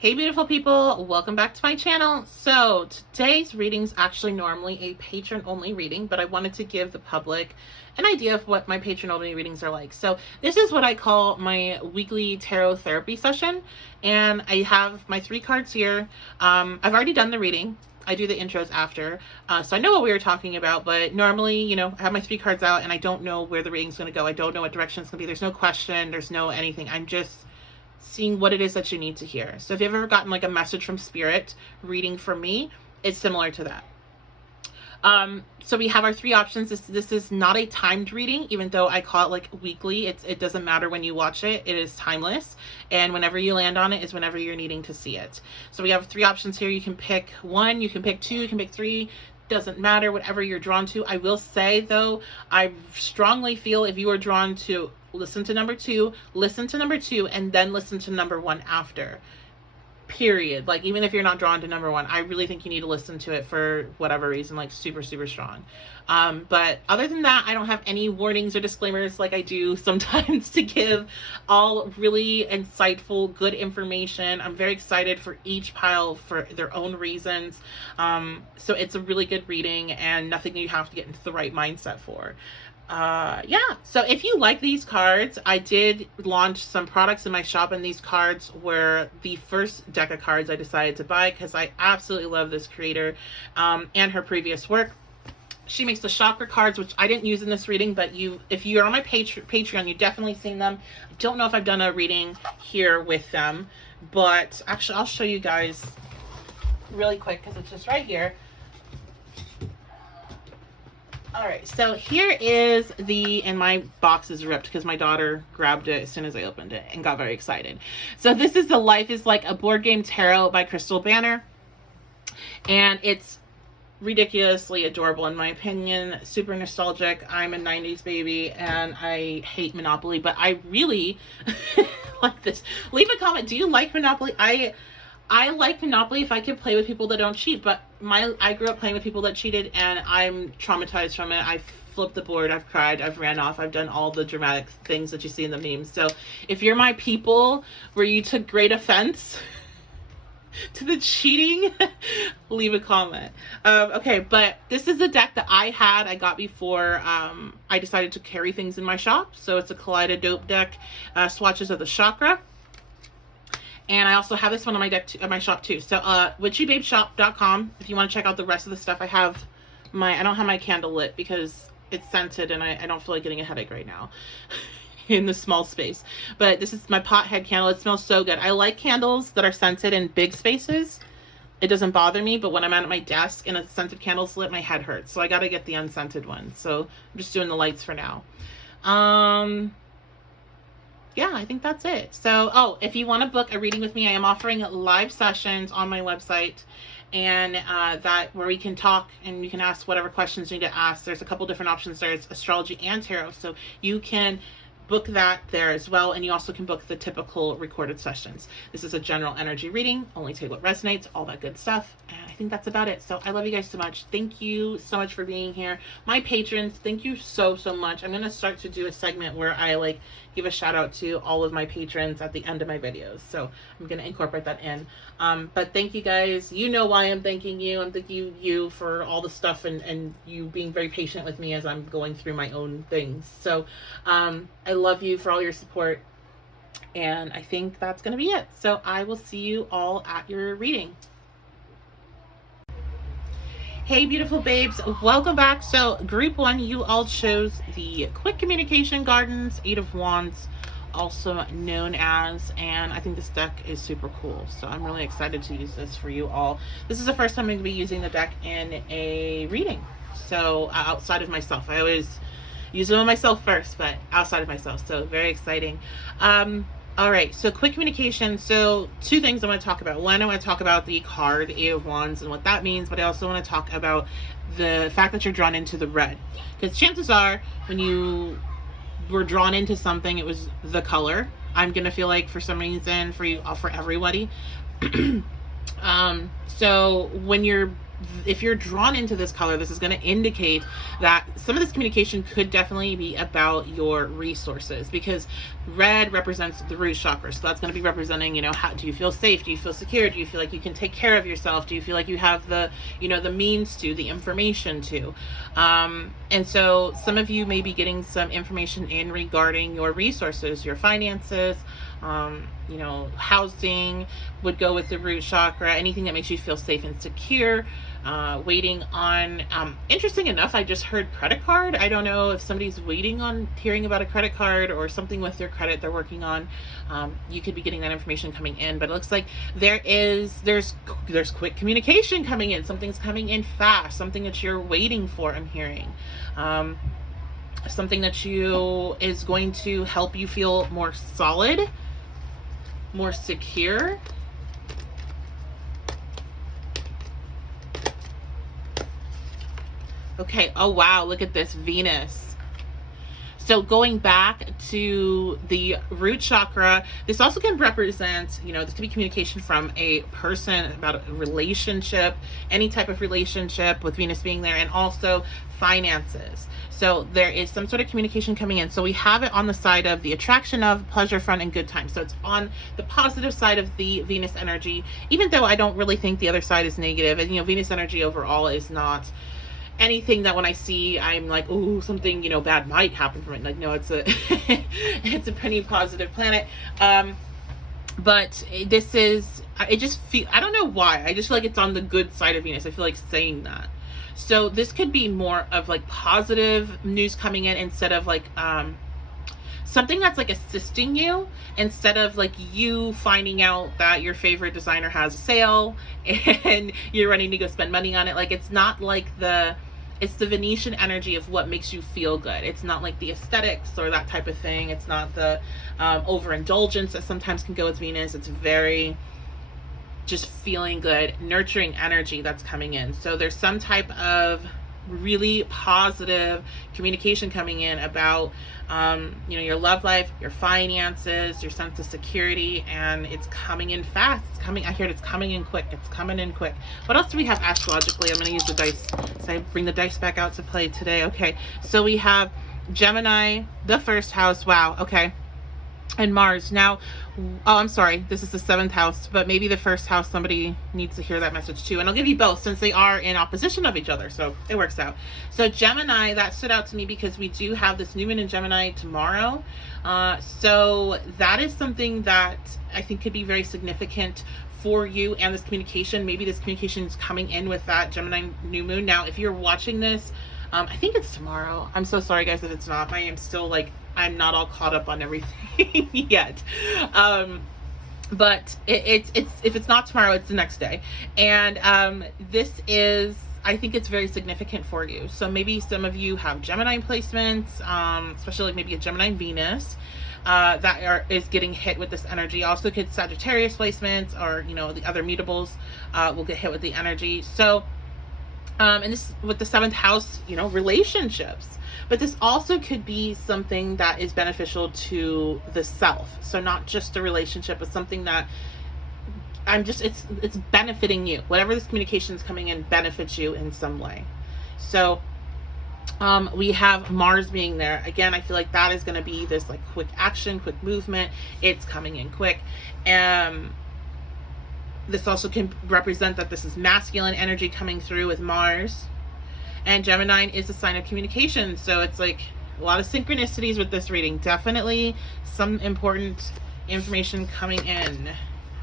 Hey beautiful people, welcome back to my channel. So today's reading is actually normally a patron only reading, but I wanted to give the public an idea of what my patron only readings are like. So this is what I call my weekly tarot therapy session, and I have my 3 cards here. I've already done the reading. I do the intros after, so I know what we were talking about, but normally, you know, I have my 3 cards out and I don't know where the reading's going to go. I don't know what direction it's going to be. There's no question, there's no anything. I'm just seeing what it is that you need to hear. So if you've ever gotten like a message from spirit reading from me, it's similar to that. So we have our 3 options. This is not a timed reading, even though I call it like weekly. It doesn't matter when you watch it. It is timeless, and whenever you land on it is whenever you're needing to see it. So we have 3 options here. You can pick 1, you can pick 2, you can pick 3. Doesn't matter, whatever you're drawn to. I will say though, I strongly feel if you are drawn to listen to number 2, and then listen to number 1 after. Period. Like, even if you're not drawn to number 1, I really think you need to listen to it for whatever reason, like super strong. But other than that, I don't have any warnings or disclaimers like I do sometimes to give. All really insightful, good information. I'm very excited for each pile for their own reasons. So it's a really good reading and nothing you have to get into the right mindset for. Yeah, so if you like these cards, I did launch some products in my shop, and these cards were the first deck of cards I decided to buy because I absolutely love this creator and her previous work. She makes the chakra cards, which I didn't use in this reading, but if you're on my Patreon, you've definitely seen them. I don't know if I've done a reading here with them, but actually I'll show you guys really quick because it's just right here. All right, so here is and my box is ripped because my daughter grabbed it as soon as I opened it and got very excited. So this is the Life is Like a Board Game Tarot by Crystal Banner. And it's ridiculously adorable in my opinion, super nostalgic. I'm a 90s baby and I hate Monopoly, but I really like this. Leave a comment, do you like Monopoly? I like Monopoly if I can play with people that don't cheat, but I grew up playing with people that cheated and I'm traumatized from it. I've flipped the board, I've cried, I've ran off, I've done all the dramatic things that you see in the memes. So if you're my people where you took great offense to the cheating, leave a comment. Okay, but this is the deck that I got before I decided to carry things in my shop. So it's a Kaleidodope deck, swatches of the chakra. And I also have this one on my deck, my shop too. So, witchybabeshop.com. If you want to check out the rest of the stuff, I don't have my candle lit because it's scented and I don't feel like getting a headache right now in the small space. But this is my pothead candle. It smells so good. I like candles that are scented in big spaces. It doesn't bother me, but when I'm at my desk and a scented candle's lit, my head hurts. So I got to get the unscented one. So I'm just doing the lights for now. Yeah, I think that's it. So, if you want to book a reading with me, I am offering live sessions on my website, and where we can talk and you can ask whatever questions you need to ask. There's a couple different options there. It's astrology and tarot, so you can book that there as well, and you also can book the typical recorded sessions. This is a general energy reading, only take what resonates, all that good stuff, and I think that's about it. So I love you guys so much. Thank you so much for being here. My patrons, thank you so much. I'm gonna start to do a segment where I give a shout out to all of my patrons at the end of my videos, so I'm gonna incorporate that in. But thank you guys. You know why I'm thanking you. I'm thanking you for all the stuff and you being very patient with me as I'm going through my own things. So I love you for all your support, and I think that's gonna be it. So I will see you all at your reading. Hey beautiful babes, welcome back. So group 1, you all chose the Quick Communication Gardens 8 of Wands, also known as, and I think this deck is super cool, so I'm really excited to use this for you all. This is the first time I'm going to be using the deck in a reading, so outside of myself. I always use them on myself first, but outside of myself, so very exciting. All right, so quick communication. So 2 things I want to talk about. One, I want to talk about the card 8 of Wands and what that means, but I also want to talk about the fact that you're drawn into the red, because chances are when you were drawn into something, it was the color. I'm gonna feel like for some reason for everybody. So when you're if you're drawn into this color, this is going to indicate that some of this communication could definitely be about your resources, because red represents the root chakra. So that's going to be representing, you know, how do you feel safe? Do you feel secure? Do you feel like you can take care of yourself? Do you feel like you have the, you know, the means to, the information to? And so some of you may be getting some information in regarding your resources, your finances, you know, housing would go with the root chakra, anything that makes you feel safe and secure. Waiting on, interesting enough, I just heard credit card. I don't know if somebody's waiting on hearing about a credit card or something with their credit they're working on. You could be getting that information coming in, but it looks like there's quick communication coming in. Something's coming in fast, something that you're waiting for, I'm hearing. Something that is going to help you feel more solid, more secure. Okay, oh wow, look at this, Venus. So going back to the root chakra, this also can represent, you know, this could be communication from a person about a relationship, any type of relationship with Venus being there, and also finances. So there is some sort of communication coming in. So we have it on the side of the attraction of, pleasure, fun, and good times. So it's on the positive side of the Venus energy, even though I don't really think the other side is negative. And, you know, Venus energy overall is not anything that when I see, I'm like, oh, something, you know, bad might happen from it. Like, no, it's a it's a pretty positive planet. But this is, it just feel, I don't know why, I just feel like it's on the good side of Venus. I feel like saying that. So this could be more of like positive news coming in, instead of like something that's like assisting you, instead of like you finding out that your favorite designer has a sale and you're running to go spend money on it. Like, it's not like it's the Venetian energy of what makes you feel good. It's not like the aesthetics or that type of thing. It's not the overindulgence that sometimes can go with Venus. It's very just feeling good, nurturing energy that's coming in. So there's some type of really positive communication coming in about you know, your love life, your finances, your sense of security, and it's coming in fast. It's coming, I hear it's coming in quick. It's coming in quick. What else do we have astrologically? I'm going to use the dice. So I bring the dice back out to play today. Okay, so we have Gemini, the first house. Wow, okay. And Mars. Now, oh, I'm sorry, this is the 7th house, but maybe the first house, somebody needs to hear that message too. And I'll give you both, since they are in opposition of each other, so it works out. So Gemini, that stood out to me because we do have this new moon in Gemini tomorrow. So that is something that I think could be very significant for you and this communication. Maybe this communication is coming in with that Gemini new moon. Now, if you're watching this, I think it's tomorrow. I'm so sorry, guys, if it's not. I am still like, I'm not all caught up on everything yet. But it's if it's not tomorrow, it's the next day. And this is, I think it's very significant for you. So maybe some of you have Gemini placements, especially like maybe a Gemini Venus is getting hit with this energy. Also could Sagittarius placements, or, you know, the other mutables will get hit with the energy. So and this with the 7th house, you know, relationships. But this also could be something that is beneficial to the self. So not just a relationship, but something that it's benefiting you. Whatever this communication is coming in benefits you in some way. So we have Mars being there. Again, I feel like that is going to be this like quick action, quick movement. It's coming in quick. This also can represent that this is masculine energy coming through with Mars. And Gemini is a sign of communication. So it's like a lot of synchronicities with this reading. Definitely some important information coming in.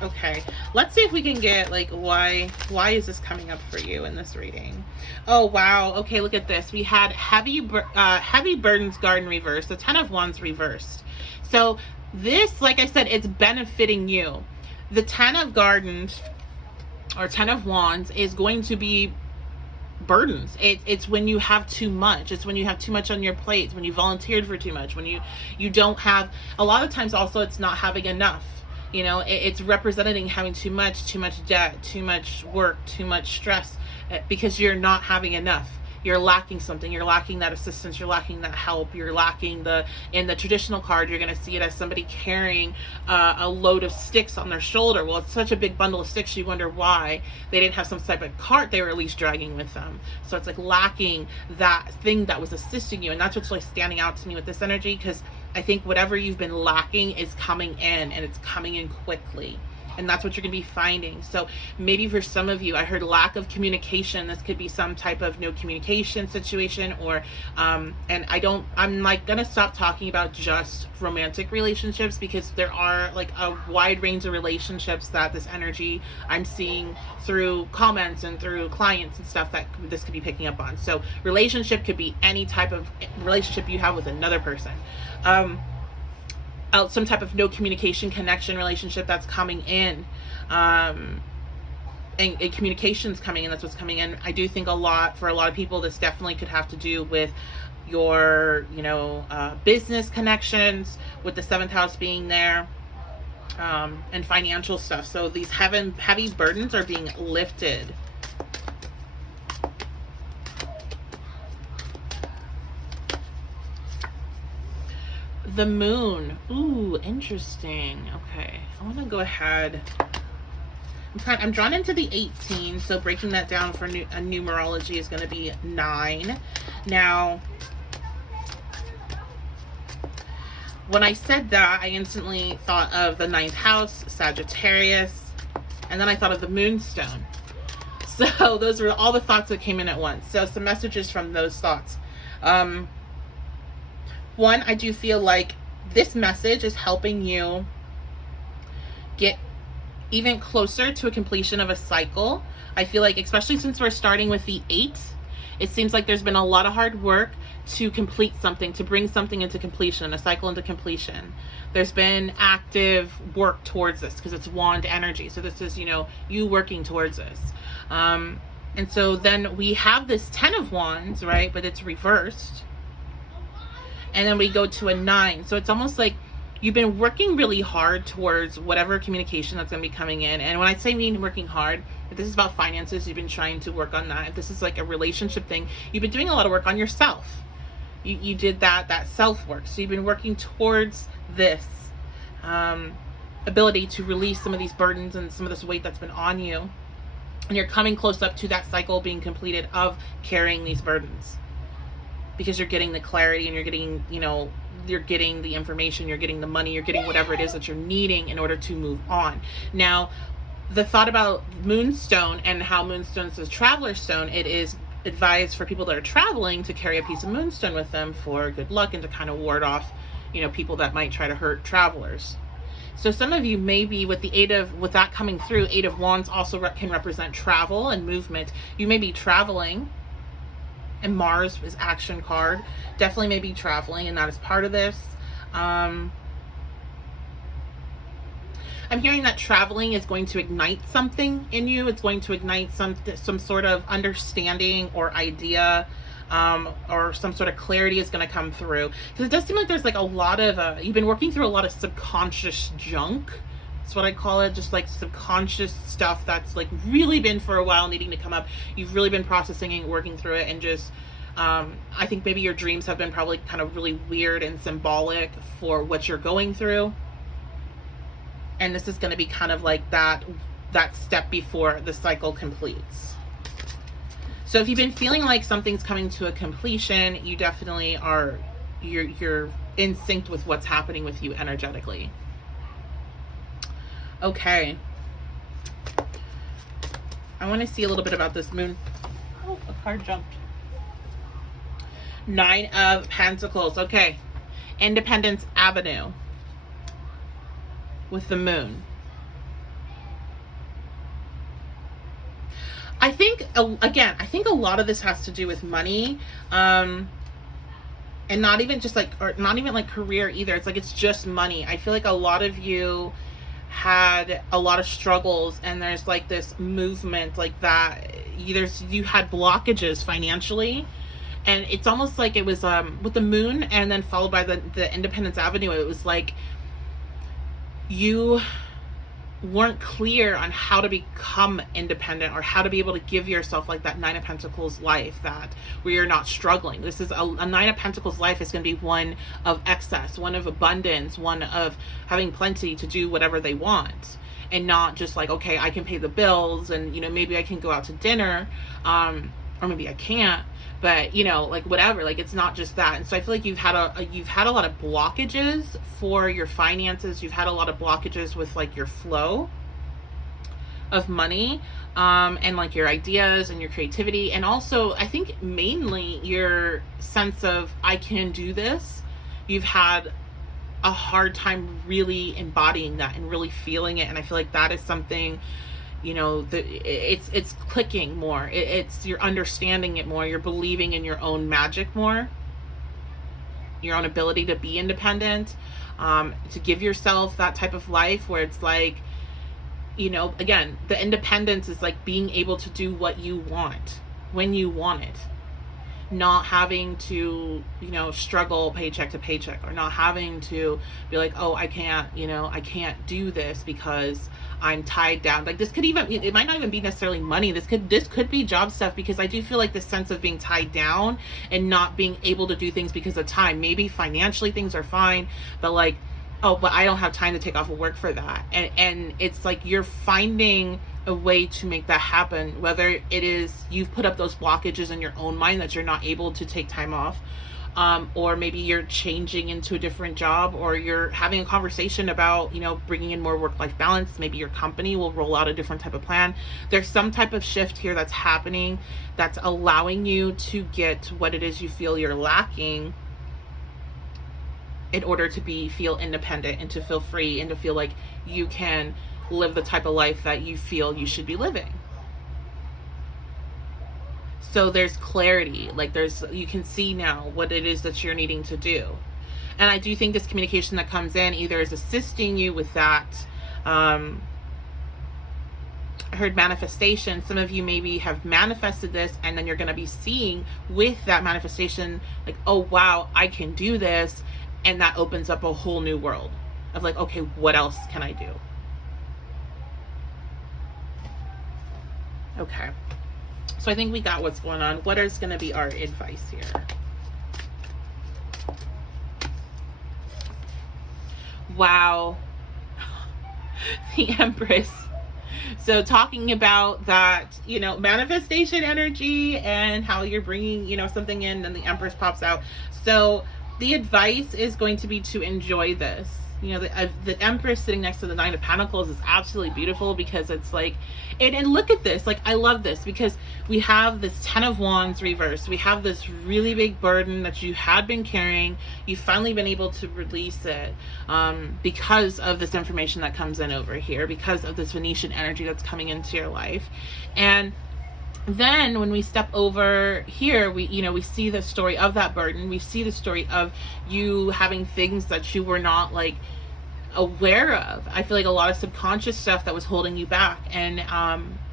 Okay, let's see if we can get like why is this coming up for you in this reading. Oh wow, okay, look at this. We had heavy burdens garden reversed, the 10 of Wands reversed. So this, like I said, it's benefiting you. The 10 of Gardens or 10 of Wands is going to be burdens. It's when you have too much. It's when you have too much on your plate. It's when you volunteered for too much. When you don't have, a lot of times also it's not having enough. You know, it's representing having too much debt, too much work, too much stress, because you're not having enough. you're lacking something. You're lacking that assistance, you're lacking that help, you're lacking in the traditional card, you're going to see it as somebody carrying a load of sticks on their shoulder. Well, it's such a big bundle of sticks, you wonder why they didn't have some type of cart they were at least dragging with them. So it's like lacking that thing that was assisting you. And that's what's like standing out to me with this energy, because I think whatever you've been lacking is coming in, and it's coming in quickly. And that's what you're going to be finding. So maybe for some of you, I heard lack of communication. This could be some type of no communication situation, or and I'm like going to stop talking about just romantic relationships, because there are like a wide range of relationships that this energy I'm seeing through comments and through clients and stuff that this could be picking up on. So relationship could be any type of relationship you have with another person. Some type of no communication connection relationship that's coming in, and communication's coming in. That's what's coming in. I do think for a lot of people, this definitely could have to do with your, business connections, with the 7th house being there, and financial stuff. So these heavy burdens are being lifted. The moon. Ooh, interesting. Okay, I want to go ahead. I'm drawn into the 18, so breaking that down for numerology is going to be 9. Now, when I said that, I instantly thought of the 9th house, Sagittarius, and then I thought of the moonstone. So those were all the thoughts that came in at once. So some messages from those thoughts. One, I do feel like this message is helping you get even closer to a completion of a cycle. I feel like, especially since we're starting with the 8, it seems like there's been a lot of hard work to complete something, to bring something into completion, a cycle into completion. There's been active work towards this, because it's wand energy. So this is, you working towards this. And so then we have this 10 of wands, right? But it's reversed. And then we go to a 9. So it's almost like you've been working really hard towards whatever communication that's going to be coming in. And when I say working hard, if this is about finances, you've been trying to work on that. If this is like a relationship thing, you've been doing a lot of work on yourself. You did that self-work. So you've been working towards this ability to release some of these burdens and some of this weight that's been on you. And you're coming close up to that cycle being completed of carrying these burdens. Because you're getting the clarity, and you're getting, you're getting the information, you're getting the money, you're getting whatever it is that you're needing in order to move on. Now, the thought about moonstone and how moonstone is a traveler stone, it is advised for people that are traveling to carry a piece of moonstone with them for good luck and to kind of ward off, people that might try to hurt travelers. So some of you maybe with with that coming through, 8 of wands also can represent travel and movement. You may be traveling. And Mars is action card. Definitely may be traveling, and that is part of this. I'm hearing that traveling is going to ignite something in you. It's going to ignite some sort of understanding or idea, or some sort of clarity is going to come through. Because it does seem like there's like a lot of, you've been working through a lot of subconscious junk. That's what I call it, just like subconscious stuff that's like really been for a while needing to come up. You've really been processing and working through it, and just I think maybe your dreams have been probably kind of really weird and symbolic for what you're going through. And this is going to be kind of like that step before the cycle completes. So if you've been feeling like something's coming to a completion, you definitely are, you're in sync with what's happening with you energetically. Okay. I want to see a little bit about this moon. Oh, a card jumped. 9 of Pentacles. Okay. Independence Avenue with the moon. I think, again, I think a lot of this has to do with money. And not even just like, or not even like career either. It's like, it's just money. I feel like a lot of you had a lot of struggles, and there's like this movement like that. You had blockages financially, and it's almost like it was with the moon and then followed by the Independence Avenue. It was like you weren't clear on how to become independent or how to be able to give yourself like that Nine of Pentacles life, that where you're not struggling. This is a Nine of Pentacles life is going to be one of excess, one of abundance, one of having plenty to do whatever they want, and not just like, okay, I can pay the bills and, you know, maybe I can go out to dinner, or maybe I can't, but, you know, like whatever, like it's not just that. And so I feel like you've had a lot of blockages for your finances. You've had a lot of blockages with like your flow of money, and like your ideas and your creativity. And also I think mainly your sense of, I can do this. You've had a hard time really embodying that and really feeling it. And I feel like that is something, you know, it's clicking more. You're understanding it more. You're believing in your own magic more, your own ability to be independent, to give yourself that type of life where it's like, you know, again, the independence is like being able to do what you want when you want it, not having to, you know, struggle paycheck to paycheck, or not having to be like, oh, I can't, you know, I can't do this because I'm tied down. Like this could even, it might not even be necessarily money. This could be job stuff, because I do feel like this sense of being tied down and not being able to do things because of time. Maybe financially things are fine, but like, oh, but I don't have time to take off of work for that. And it's like you're finding a way to make that happen, whether it is you've put up those blockages in your own mind that you're not able to take time off, or maybe you're changing into a different job, or you're having a conversation about, you know, bringing in more work-life balance. Maybe your company will roll out a different type of plan. There's some type of shift here that's happening that's allowing you to get what it is you feel you're lacking in order to feel independent and to feel free and to feel like you can live the type of life that you feel you should be living. So there's clarity, like you can see now what it is that you're needing to do. And I do think this communication that comes in either is assisting you with that. I heard manifestation. Some of you maybe have manifested this, and then you're going to be seeing with that manifestation, like, oh wow, I can do this. And that opens up a whole new world of like, okay, what else can I do? Okay. So I think we got what's going on. What is going to be our advice here? Wow. The Empress. So talking about that, you know, manifestation energy and how you're bringing, you know, something in, and the Empress pops out. So the advice is going to be to enjoy this. You know, the Empress sitting next to the Nine of Pentacles is absolutely beautiful, because it's like, and look at this, like I love this, because we have this Ten of Wands reversed. We have this really big burden that you had been carrying. You've finally been able to release it, because of this information that comes in over here, because of this Venetian energy that's coming into your life. And then when we step over here, we see the story of that burden. We see the story of you having things that you were not like aware of. I feel like a lot of subconscious stuff that was holding you back, and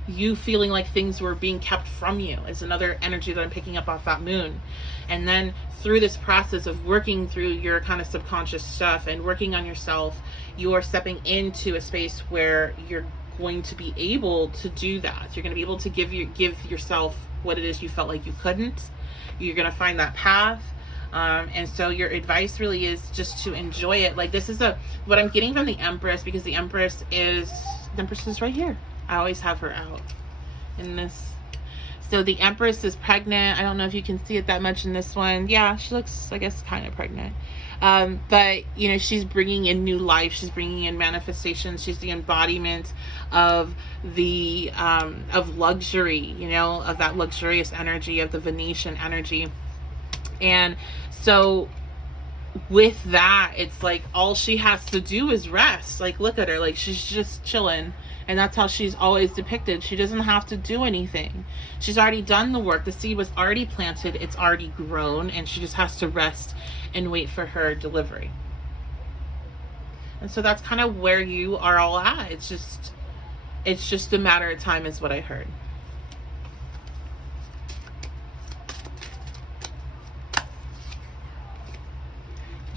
you feeling like things were being kept from you is another energy that I'm picking up off that moon. And then through this process of working through your kind of subconscious stuff and working on yourself, you are stepping into a space where you're going to be able to do that. You're going to be able to give yourself what it is you felt like you couldn't. You're going to find that path. And so your advice really is just to enjoy it. Like this is what I'm getting from the Empress, because the Empress is right here. I always have her out in this. So the Empress is pregnant. I don't know if you can see it that much in this one. Yeah, she looks, I guess, kind of pregnant. But, you know, she's bringing in new life. She's bringing in manifestations. She's the embodiment of of luxury, you know, of that luxurious energy, of the Venetian energy. And so with that, it's like all she has to do is rest. Like, look at her, like she's just chilling. And that's how she's always depicted. She doesn't have to do anything. She's already done the work. The seed was already planted. It's already grown. And she just has to rest and wait for her delivery. And so that's kind of where you are all at. It's just a matter of time, is what I heard.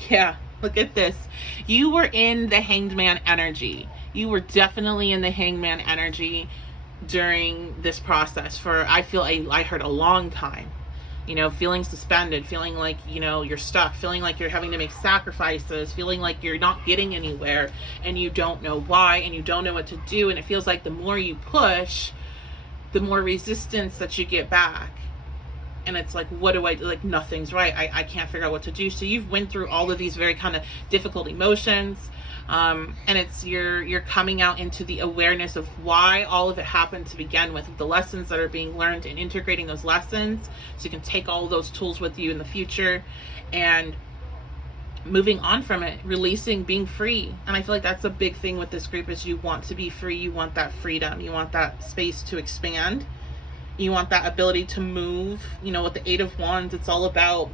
Yeah, look at this. You were in the Hanged Man energy. you were definitely in the Hangman energy during this process for, I heard a long time. Feeling suspended, feeling like, you're stuck, feeling like you're having to make sacrifices, feeling like you're not getting anywhere and you don't know why and you don't know what to do. And it feels like the more you push, the more resistance that you get back. And it's like, what do I do? Like, nothing's right. I can't figure out what to do. So you've went through all of these very kind of difficult emotions. And it's you're coming out into the awareness of why all of it happened to begin with, the lessons that are being learned, and integrating those lessons so you can take all of those tools with you in the future and moving on from it, releasing, being free. And I feel like that's a big thing with this group is you want to be free. You want that freedom. You want that space to expand. You want that ability to move. With the Eight of Wands, it's all about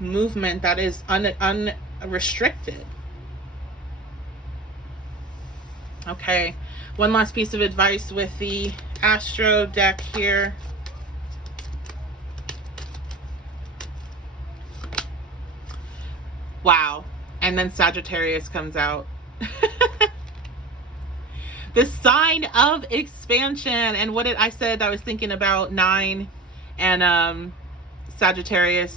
movement that is unrestricted. Okay, one last piece of advice with the Astro deck here. Wow. And then Sagittarius comes out. The sign of expansion. And what did I said? I was thinking about 9 and Sagittarius,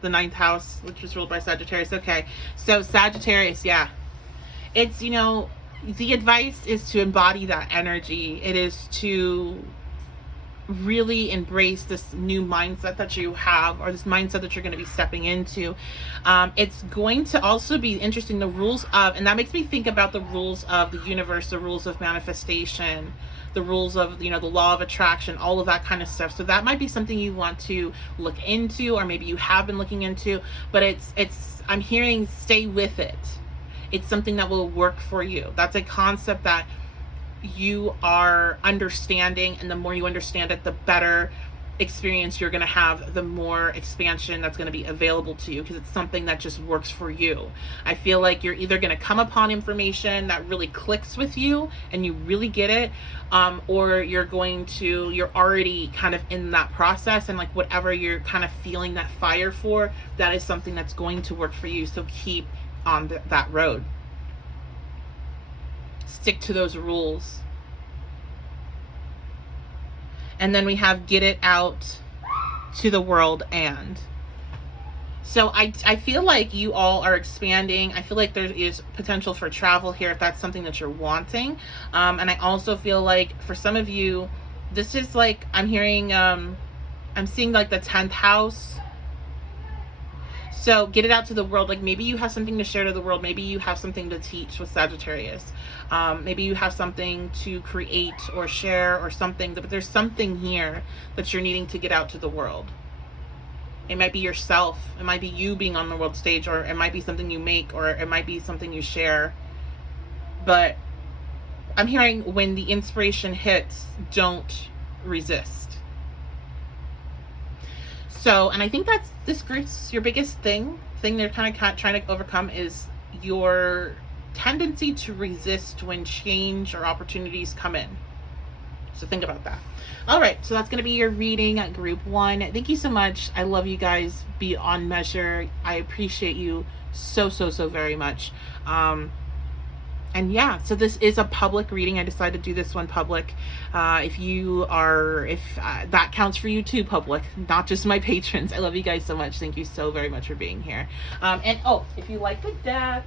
the 9th house, which was ruled by Sagittarius. Okay, so Sagittarius, yeah. It's, the advice is to embody that energy. It is to really embrace this new mindset that you have, or this mindset that you're going to be stepping into. It's going to also be interesting, the rules of, and that makes me think about the rules of the universe, the rules of manifestation, the rules of, the law of attraction, all of that kind of stuff. So that might be something you want to look into, or maybe you have been looking into, but I'm hearing stay with it. It's something that will work for you. That's a concept that you are understanding, and the more you understand it, the better experience you're going to have, the more expansion that's going to be available to you, because it's something that just works for you. I feel like you're either going to come upon information that really clicks with you and you really get it, or you're already kind of in that process, and like whatever you're kind of feeling that fire for, that is something that's going to work for you. So keep on that road. Stick to those rules. And then we have get it out to the world. And so I feel like you all are expanding. I feel like there is potential for travel here if that's something that you're wanting. And I also feel like for some of you, this is like, I'm hearing, I'm seeing like the 10th house. So get it out to the world. Like maybe you have something to share to the world. Maybe you have something to teach with Sagittarius. Maybe you have something to create or share or something. But there's something here that you're needing to get out to the world. It might be yourself. It might be you being on the world stage, or it might be something you make, or it might be something you share. But I'm hearing when the inspiration hits, don't resist. So, and I think that's this group's your biggest thing they're kind of trying to overcome is your tendency to resist when change or opportunities come in. So think about that. All right, so that's going to be your reading at group 1. Thank you so much. I love you guys beyond measure. I appreciate you so very much. And yeah, so this is a public reading. I decided to do this one public. If that counts for you too, public, not just my patrons. I love you guys so much. Thank you so very much for being here. And if you like the deck,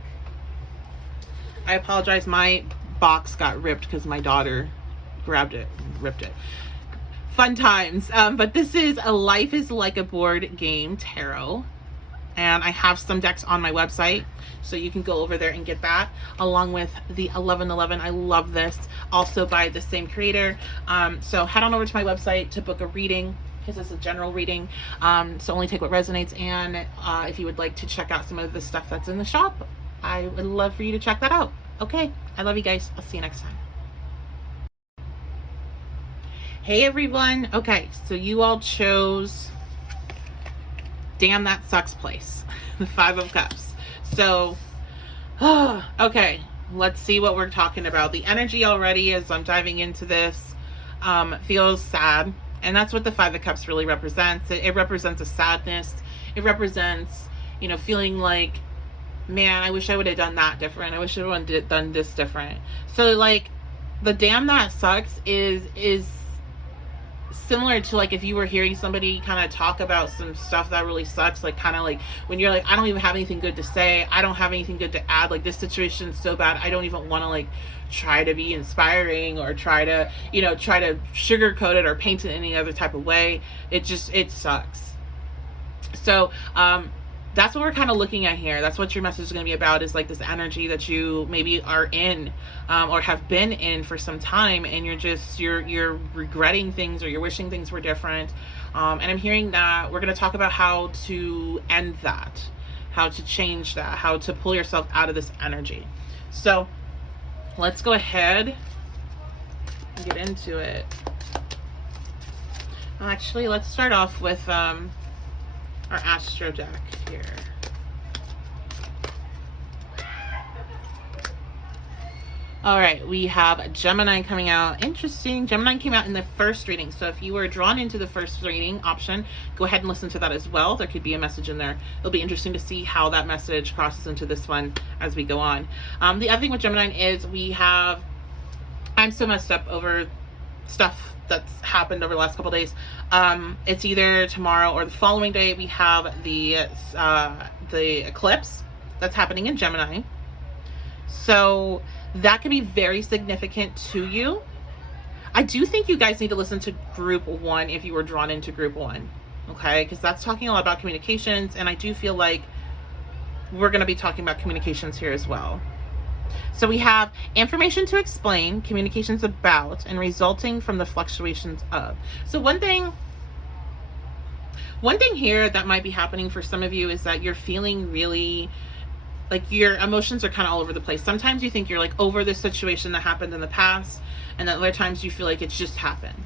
I apologize. My box got ripped because my daughter grabbed it and ripped it. Fun times. But this is a Life is Like a Board Game tarot. And I have some decks on my website, so you can go over there and get that, along with the 1111. I love this, also by the same creator. So head on over to my website to book a reading, because it's a general reading. So only take what resonates. And if you would like to check out some of the stuff that's in the shop, I would love for you to check that out. Okay, I love you guys. I'll see you next time. Hey everyone. Okay, so you all chose Damn That Sucks Place, the 5 of Cups. So, okay, let's see what we're talking about. The energy already, as I'm diving into this, feels sad. And that's what the 5 of Cups really represents. It represents a sadness. It represents, feeling like man, I wish I would have done that different. I wish I would have done this different. So like the damn that sucks is similar to like if you were hearing somebody kind of talk about some stuff that really sucks, like kind of like when you're like, I don't even have anything good to say, I don't have anything good to add, like this situation's so bad, I don't even want to like try to be inspiring or try to sugarcoat it or paint it any other type of way. It sucks. So that's what we're kind of looking at here. That's what your message is going to be about, is like this energy that you maybe are in or have been in for some time, and you're regretting things, or you're wishing things were different. And I'm hearing that we're going to talk about how to end that, how to change that, how to pull yourself out of this energy. So let's go ahead and get into it. Actually, let's start off with our Astro deck here. All right, we have Gemini coming out. Interesting. Gemini came out in the first reading. So if you were drawn into the first reading option, go ahead and listen to that as well. There could be a message in there. It'll be interesting to see how that message crosses into this one as we go on. The other thing with Gemini is I'm so messed up over stuff that's happened over the last couple days. It's either tomorrow or the following day. We have the eclipse that's happening in Gemini. So that can be very significant to you. I do think you guys need to listen to group 1 if you were drawn into group 1. Okay, because that's talking a lot about communications, and I do feel like we're going to be talking about communications here as well. So we have information to explain, communications about, and resulting from the fluctuations of. So one thing here that might be happening for some of you is that you're feeling really like your emotions are kind of all over the place. Sometimes you think you're like over this situation that happened in the past, and then other times you feel like it's just happened.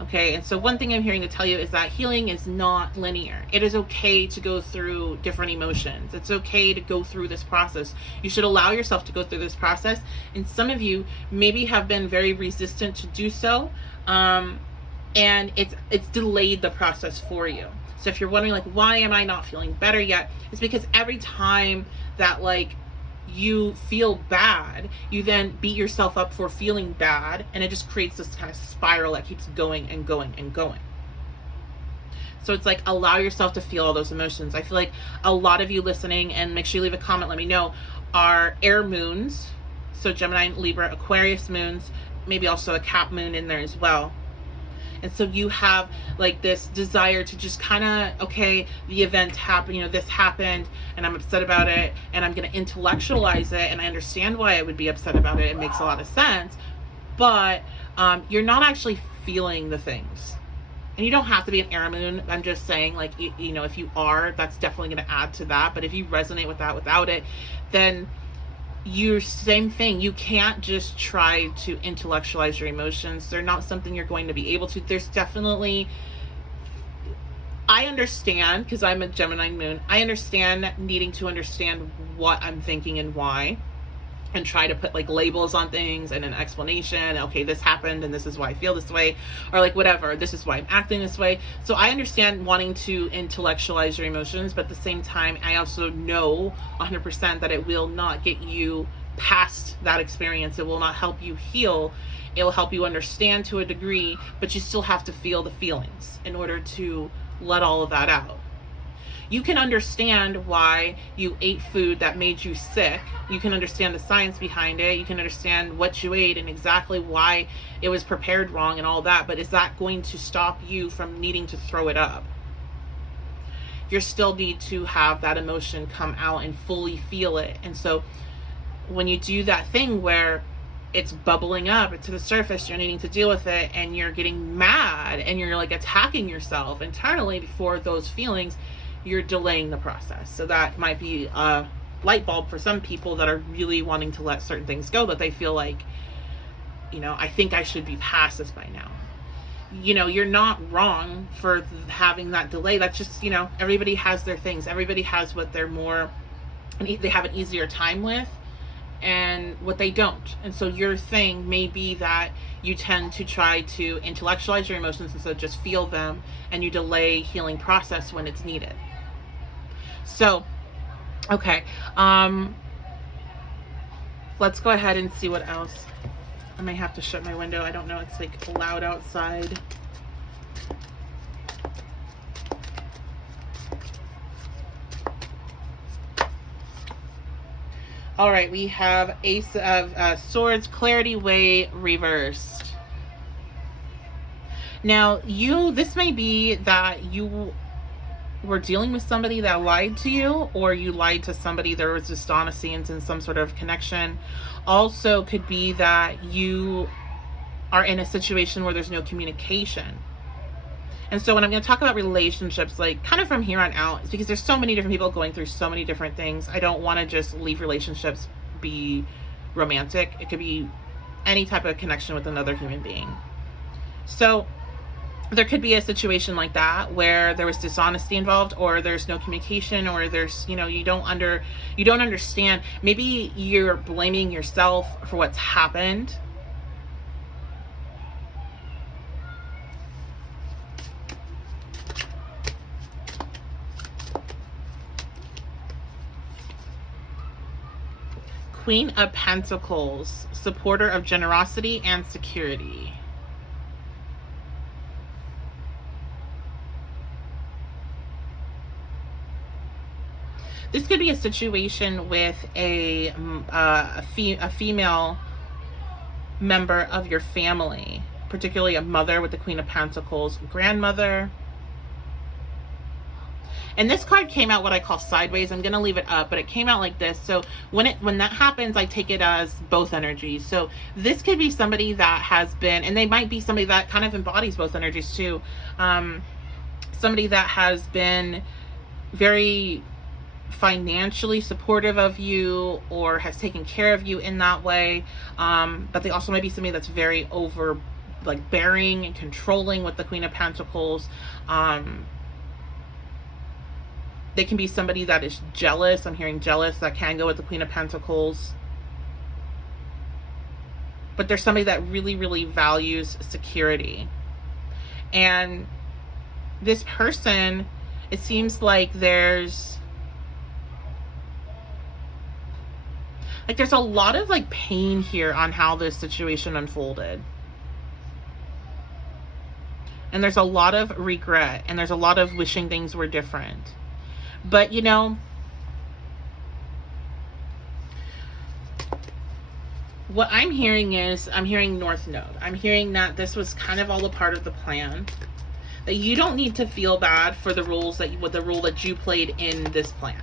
Okay, and so one thing I'm hearing to tell you is that healing is not linear. It is okay to go through different emotions. It's okay to go through this process. You should allow yourself to go through this process. And some of you maybe have been very resistant to do so, and it's delayed the process for you. So if you're wondering like, why am I not feeling better yet? It's because every time that like you feel bad, you then beat yourself up for feeling bad, and it just creates this kind of spiral that keeps going and going and going. So it's like, allow yourself to feel all those emotions. I feel like a lot of you listening, and make sure you leave a comment, let me know, are air moons. So Gemini, Libra, Aquarius moons, maybe also a Cap moon in there as well. And so you have like this desire to just kind of, okay, the event happened, this happened, and I'm upset about it, and I'm going to intellectualize it, and I understand why I would be upset about it. It makes a lot of sense. But you're not actually feeling the things. And you don't have to be an air moon. I'm just saying, like, if you are, that's definitely going to add to that. But if you resonate with that without it, then same thing. You can't just try to intellectualize your emotions. They're not something you're going to be able to. There's definitely, I understand, because I'm a Gemini moon, I understand needing to understand what I'm thinking and why, and try to put like labels on things and an explanation. Okay, this happened and this is why I feel this way, or like whatever, this is why I'm acting this way. So I understand wanting to intellectualize your emotions, but at the same time, I also know 100% that it will not get you past that experience. It will not help you heal. It will help you understand to a degree, but you still have to feel the feelings in order to let all of that out. You can understand why you ate food that made you sick. You can understand the science behind it. You can understand what you ate and exactly why it was prepared wrong and all that. But is that going to stop you from needing to throw it up? You still need to have that emotion come out and fully feel it. And so when you do that thing where it's bubbling up to the surface, you're needing to deal with it, and you're getting mad and you're like attacking yourself internally before those feelings, you're delaying the process. So that might be a light bulb for some people that are really wanting to let certain things go, that they feel like, I think I should be past this by now. You're not wrong for having that delay. That's just, everybody has their things. Everybody has what they have an easier time with, and what they don't. And so your thing may be that you tend to try to intellectualize your emotions instead of just feel them, and you delay healing process when it's needed. So Okay. Let's go ahead and see what else. I may have to shut my window. I don't know. It's like loud outside. All right, we have Ace of Swords, Clarity Way reversed. Now, this may be that you were dealing with somebody that lied to you, or you lied to somebody. There was dishonesty in some sort of connection. Also could be that you are in a situation where there's no communication. And so when I'm going to talk about relationships, like kind of from here on out, it's because there's so many different people going through so many different things. I don't want to just leave relationships be romantic. It could be any type of connection with another human being. So there could be a situation like that where there was dishonesty involved, or there's no communication, or there's, you don't understand. Maybe you're blaming yourself for what's happened. Queen of Pentacles, supporter of generosity and security. This could be a situation with a female member of your family, particularly a mother with the Queen of Pentacles, grandmother. And this card came out what I call sideways. I'm going to leave it up, but it came out like this. So when that happens, I take it as both energies. So this could be somebody that has been, and they might be somebody that kind of embodies both energies too. Somebody that has been very financially supportive of you, or has taken care of you in that way. But they also might be somebody that's very bearing and controlling with the Queen of Pentacles. They can be somebody that is jealous. I'm hearing jealous. That can go with the Queen of Pentacles. But there's somebody that really, really values security. And this person, it seems like there's a lot of pain here on how this situation unfolded. And there's a lot of regret, and there's a lot of wishing things were different. But what I'm hearing is, I'm hearing North Node. I'm hearing that this was kind of all a part of the plan. That you don't need to feel bad for the role that you played in this plan.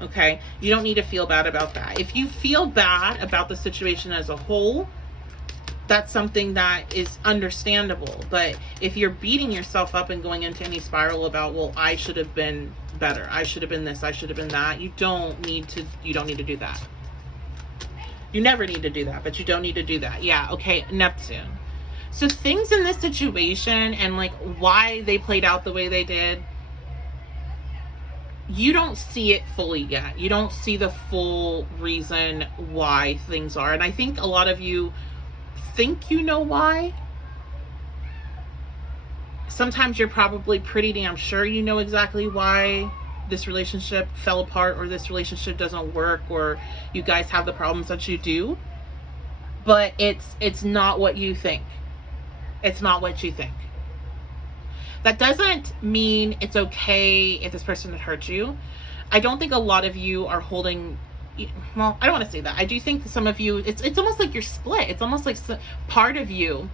Okay? You don't need to feel bad about that. If you feel bad about the situation as a whole, that's something that is understandable. But if you're beating yourself up and going into any spiral about, well, I should have been better, I should have been this, I should have been that, you don't need to do that. You never need to do that, but you don't need to do that. Yeah, okay, Neptune. So things in this situation and why they played out the way they did, you don't see it fully yet. You don't see the full reason why things are. And I think a lot of you think you know why. Sometimes you're probably pretty damn sure you know exactly why this relationship fell apart, or this relationship doesn't work, or you guys have the problems that you do. But it's not what you think. It's not what you think. That doesn't mean it's okay if this person had hurt you. I don't think a lot of you are holding, well, I don't want to say that. I do think that some of you, it's almost like you're split. It's almost like part of you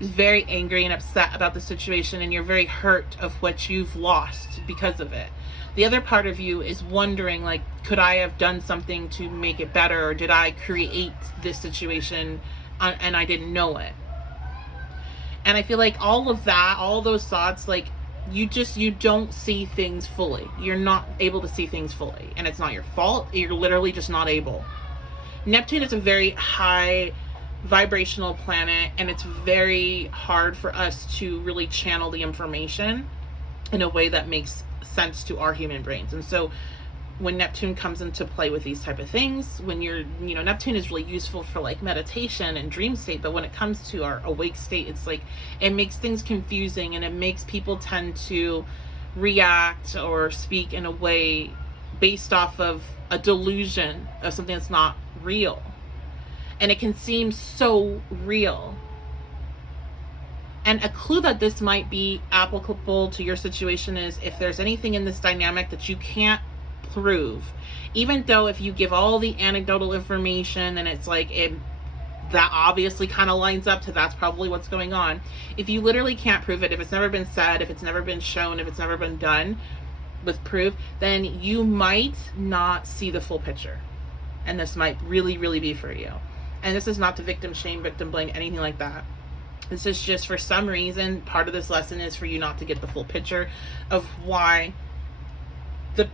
is very angry and upset about the situation, and you're very hurt of what you've lost because of it. The other part of you is wondering, could I have done something to make it better, or did I create this situation and I didn't know it? And I feel like all of that, all those thoughts, you don't see things fully. You're not able to see things fully. And it's not your fault. You're literally just not able. Neptune is a very high vibrational planet, and it's very hard for us to really channel the information in a way that makes sense to our human brains. And so when Neptune comes into play with these type of things, when Neptune is really useful for meditation and dream state, but when it comes to our awake state, it's it makes things confusing, and it makes people tend to react or speak in a way based off of a delusion of something that's not real. And it can seem so real. And a clue that this might be applicable to your situation is if there's anything in this dynamic that you can't prove, even though if you give all the anecdotal information and it's like that obviously kind of lines up to that's probably what's going on. If you literally can't prove it, if it's never been said, if it's never been shown, if it's never been done with proof, then you might not see the full picture. And this might really, really be for you. And this is not to victim shame, victim blame, anything like that. This is just, for some reason, part of this lesson is for you not to get the full picture of why the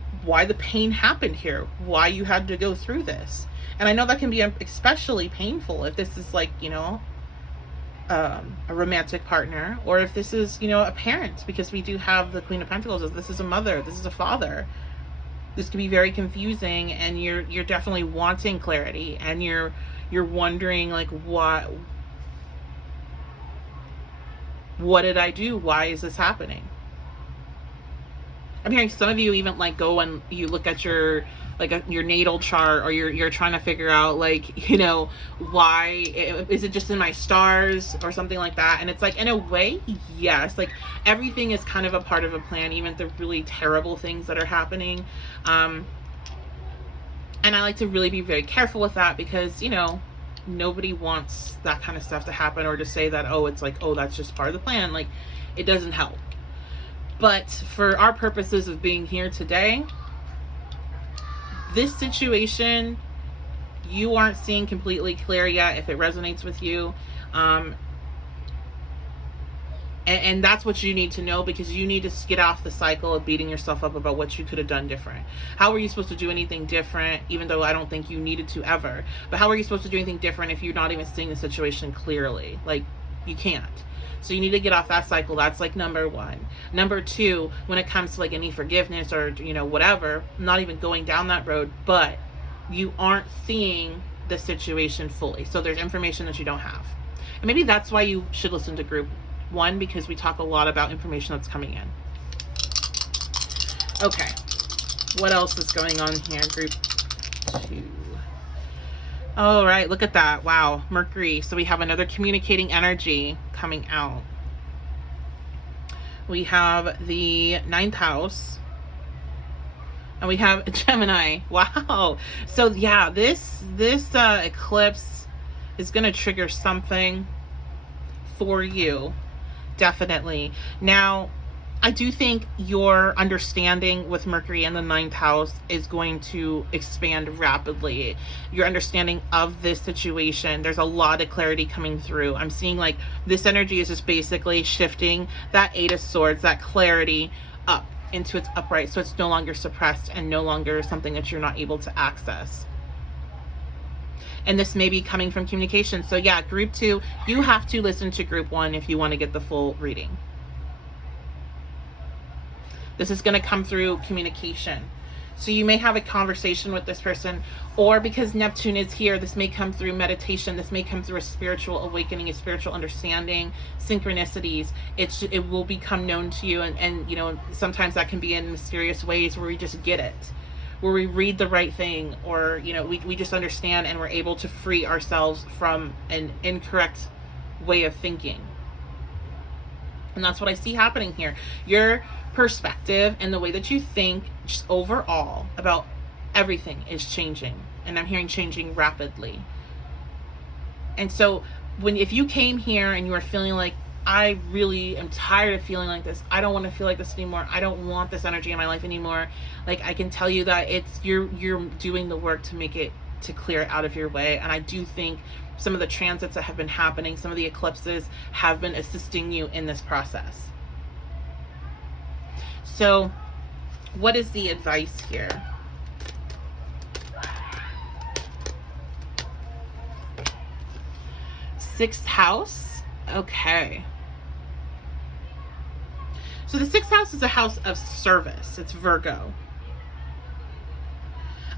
pain happened here, why you had to go through this. And I know that can be especially painful if this is like, a romantic partner, or if this is, a parent, because we do have the Queen of Pentacles. If this is a mother, this is a father. This can be very confusing, and you're definitely wanting clarity, and you're wondering like, what did I do? Why is this happening? I'm hearing some of you even like go and you look at your natal chart, or you're trying to figure out like, why is it just in my stars or something like that. And it's like, in a way, yes, like everything is kind of a part of a plan, even the really terrible things that are happening. And I like to really be very careful with that, because nobody wants that kind of stuff to happen, or to say that, it's like, that's just part of the plan. Like, it doesn't help. But for our purposes of being here today, this situation, you aren't seeing completely clear yet if it resonates with you. And that's what you need to know, because you need to get off the cycle of beating yourself up about what you could have done different. How are you supposed to do anything different, even though I don't think you needed to ever? But how are you supposed to do anything different if you're not even seeing the situation clearly? Like, you can't. So you need to get off that cycle. That's like number one. Number two, when it comes to like any forgiveness or, whatever, I'm not even going down that road, but you aren't seeing the situation fully. So there's information that you don't have. And maybe that's why you should listen to group one, because we talk a lot about information that's coming in. Okay. What else is going on here? Group two. All right, look at that. Wow, Mercury. So we have another communicating energy coming out. We have the 9th house. And we have Gemini. Wow. So yeah, this eclipse is going to trigger something for you. Definitely. Now, I do think your understanding with Mercury in the 9th house is going to expand rapidly. Your understanding of this situation, there's a lot of clarity coming through. I'm seeing like this energy is just basically shifting that 8 of Swords, that clarity up into its upright. So it's no longer suppressed and no longer something that you're not able to access. And this may be coming from communication. So yeah, group 2, you have to listen to group 1 if you want to get the full reading. This is going to come through communication. So you may have a conversation with this person, or because Neptune is here, this may come through meditation. This may come through a spiritual awakening, a spiritual understanding, synchronicities. It will become known to you. And sometimes that can be in mysterious ways where we just get it, where we read the right thing, or, we just understand, and we're able to free ourselves from an incorrect way of thinking. And that's what I see happening here. Your perspective and the way that you think just overall about everything is changing. And I'm hearing changing rapidly. And so if you came here and you are feeling like, I really am tired of feeling like this, I don't want to feel like this anymore, I don't want this energy in my life anymore, like, I can tell you that you're doing the work to clear it out of your way. And I do think some of the transits that have been happening, some of the eclipses have been assisting you in this process. So what is the advice here? Sixth house. Okay. So the 6th house is a house of service. It's Virgo.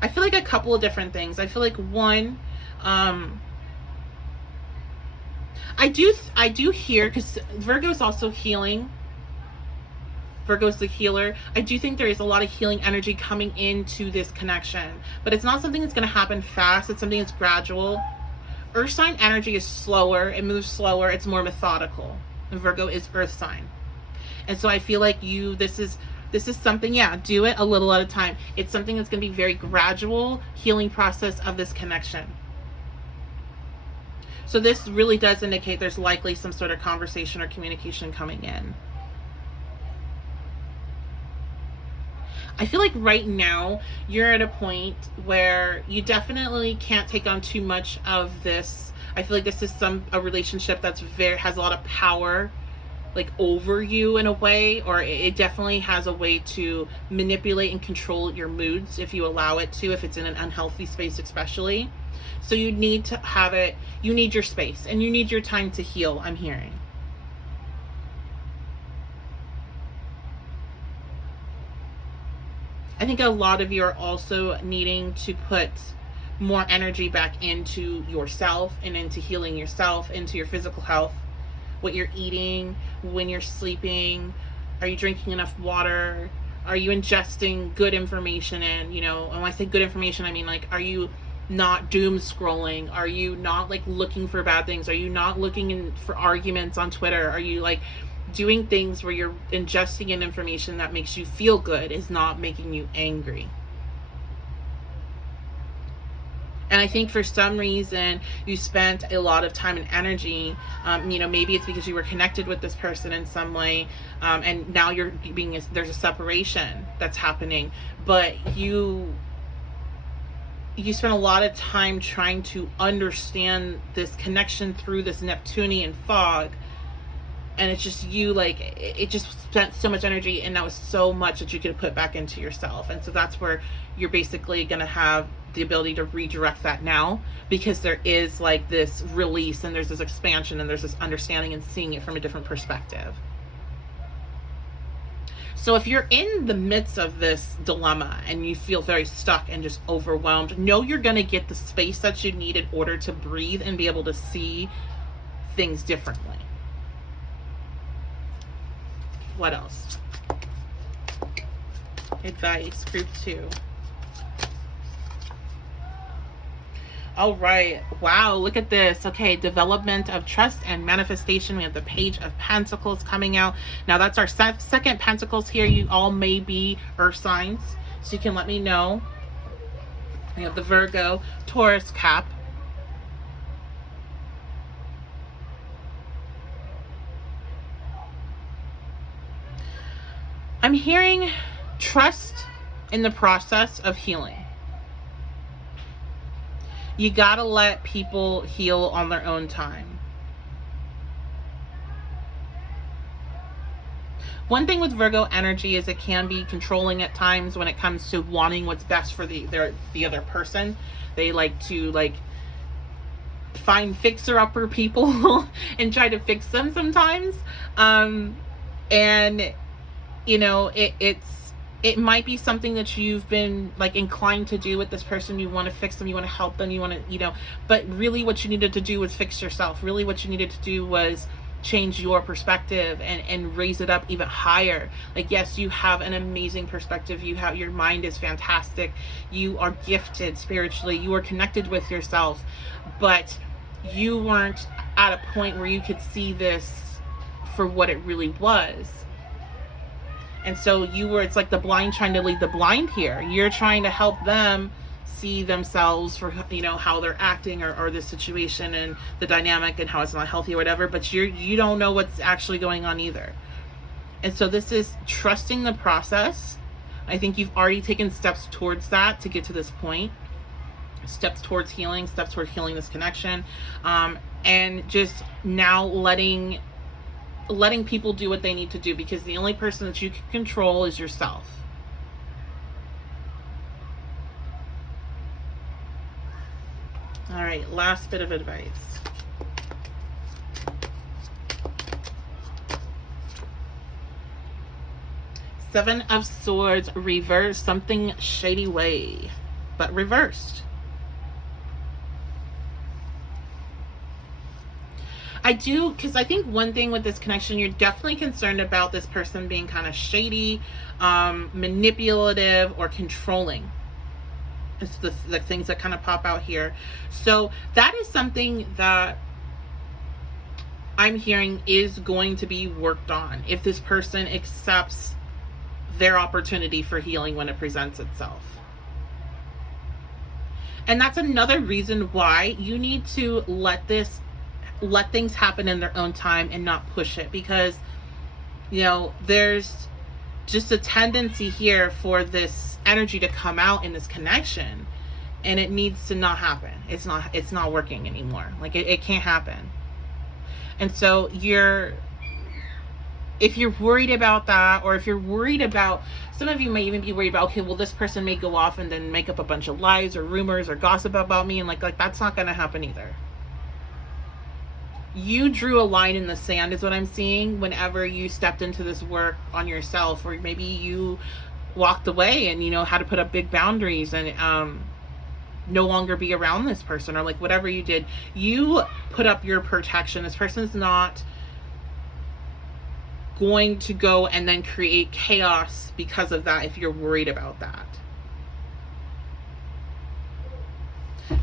I feel like a couple of different things. I feel like one, I do hear, because Virgo is also healing. Virgo's the healer. I do think there is a lot of healing energy coming into this connection, but it's not something that's going to happen fast. It's something that's gradual. Earth sign energy is slower. It moves slower. It's more methodical. And Virgo is earth sign. And so I feel like this is something, do it a little at a time. It's something that's going to be very gradual healing process of this connection. So this really does indicate there's likely some sort of conversation or communication coming in. I feel like right now you're at a point where you definitely can't take on too much of this. I feel like this is a relationship that's has a lot of power, like, over you in a way, or it definitely has a way to manipulate and control your moods if you allow it to, if it's in an unhealthy space especially. So you need to have it, you need your space and you need your time to heal, I'm hearing. I think a lot of you are also needing to put more energy back into yourself and into healing yourself, into your physical health, what you're eating, when you're sleeping. Are you drinking enough water? Are you ingesting good information in, and when I say good information, I mean, like, are you not doom scrolling? Are you not, like, looking for bad things? Are you not looking for arguments on Twitter? Are you, like, doing things where you're ingesting in information that makes you feel good, is not making you angry? And I think for some reason you spent a lot of time and energy, maybe it's because you were connected with this person in some way, and now there's a separation that's happening, but you spent a lot of time trying to understand this connection through this Neptunian fog. And it's just it just spent so much energy, and that was so much that you could put back into yourself. And so that's where you're basically going to have the ability to redirect that now, because there is, like, this release, and there's this expansion, and there's this understanding and seeing it from a different perspective. So if you're in the midst of this dilemma and you feel very stuck and just overwhelmed, know you're going to get the space that you need in order to breathe and be able to see things differently. What else? Advice, group 2. All right. Wow, look at this. Okay, development of trust and manifestation. We have the Page of Pentacles coming out. Now, that's our second Pentacles here. You all may be earth signs, so you can let me know. We have the Virgo, Taurus cap. I'm hearing trust in the process of healing. You gotta let people heal on their own time. One thing with Virgo energy is it can be controlling at times when it comes to wanting what's best for the other person. They like to, like, find fixer-upper people and try to fix them sometimes. And it might be something that you've been, like, inclined to do with this person. You want to fix them, you want to help them, you want to, but really what you needed to do was fix yourself. Really what you needed to do was change your perspective and raise it up even higher. Like, yes, you have an amazing perspective. Your mind is fantastic. You are gifted spiritually. You are connected with yourself, but you weren't at a point where you could see this for what it really was. And so it's like the blind trying to lead the blind here. You're trying to help them see themselves for, how they're acting or the situation and the dynamic and how it's not healthy or whatever, but you don't know what's actually going on either. And so this is trusting the process. I think you've already taken steps towards that to get to this point. Steps towards healing this connection. And just now letting people do what they need to do, because the only person that you can control is yourself. All right, last bit of advice. Seven of Swords reversed, something shady way, but reversed. I do, because I think one thing with this connection, you're definitely concerned about this person being kind of shady, manipulative, or controlling. It's the things that kind of pop out here. So that is something that I'm hearing is going to be worked on if this person accepts their opportunity for healing when it presents itself. And that's another reason why you need to let things happen in their own time and not push it, because there's just a tendency here for this energy to come out in this connection, and it needs to not happen. It's not working anymore. Like it can't happen. And so if you're worried about that, or if you're worried about, some of you may even be worried about, okay, well, this person may go off and then make up a bunch of lies or rumors or gossip about me, and like that's not going to happen either. You drew a line in the sand is what I'm seeing whenever you stepped into this work on yourself, or maybe you walked away and had to put up big boundaries and no longer be around this person, or like whatever you did, you put up your protection. This person's not going to go and then create chaos because of that if you're worried about that.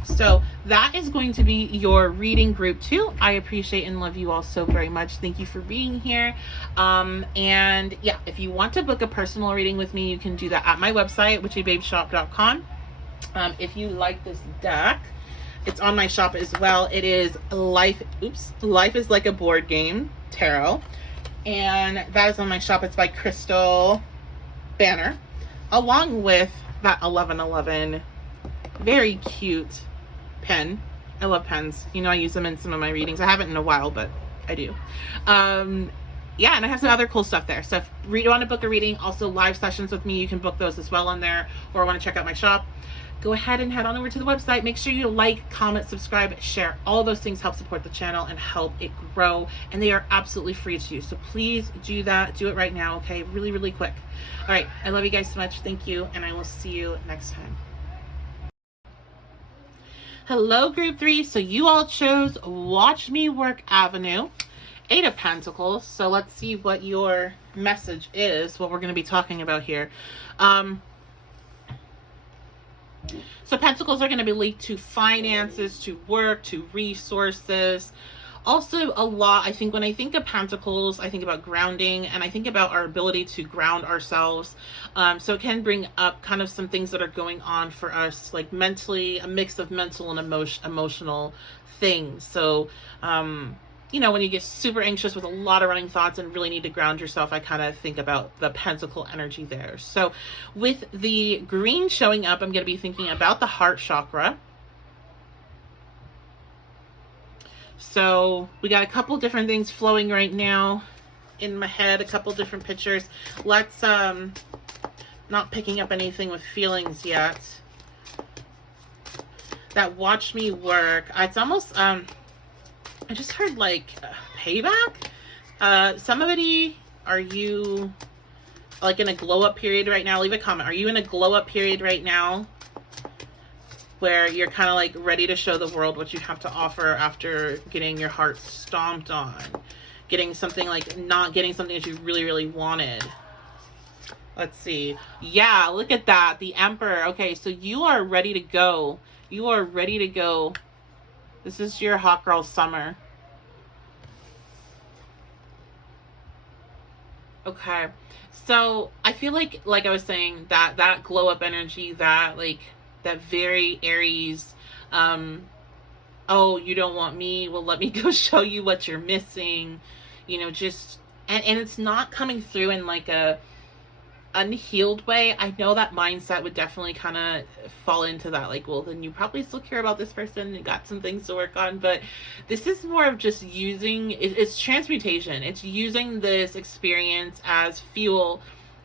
So that is going to be your reading group 2. I appreciate and love you all so very much. Thank you for being here. And yeah, if you want to book a personal reading with me, you can do that at my website, witchybabeshop.com. If you like this deck, it's on my shop as well. It is Life is Like a Board Game Tarot. And that is on my shop. It's by Crystal Banner, along with that 1111 very cute pen. I love pens. I use them in some of my readings. I haven't in a while, but I do. Yeah, and I have some other cool stuff there. So if you want to book a reading, also live sessions with me, you can book those as well on there, or want to check out my shop, go ahead and head on over to the website. Make sure you like, comment, subscribe, share. All those things help support the channel and help it grow, and they are absolutely free to you. So please do that. Do it right now, okay? Really, really quick. All right, I love you guys so much. Thank you, and I will see you next time. Hello, group 3. So you all chose Watch Me Work Avenue, 8 of Pentacles. So let's see what your message is, what we're going to be talking about here. So Pentacles are going to be linked to finances, to work, to resources. Also a lot, I think when I think of Pentacles, I think about grounding, and I think about our ability to ground ourselves. So it can bring up kind of some things that are going on for us, like mentally, a mix of mental and emotional things. So, when you get super anxious with a lot of running thoughts and really need to ground yourself, I kind of think about the Pentacle energy there. So with the green showing up, I'm going to be thinking about the heart chakra. So we got a couple different things flowing right now in my head, a couple different pictures. Let's, not picking up anything with feelings yet. That Watch Me Work. It's almost, I just heard like payback. Somebody, are you like in a glow up period right now? Leave a comment. Are you in a glow up period right now, where you're kind of like ready to show the world what you have to offer after getting your heart stomped on, getting something, like not getting something that you really, really wanted? Let's see. Yeah, look at that. The Emperor. Okay, so you are ready to go. You are ready to go. This is your hot girl summer. Okay. So I feel like I was saying, that glow up energy, that very Aries, oh, you don't want me? Well, let me go show you what you're missing. Just, and it's not coming through in like a unhealed way. I know that mindset would definitely kind of fall into that, like, well, then you probably still care about this person and got some things to work on. But this is more of just using, it's transmutation. It's using this experience as fuel,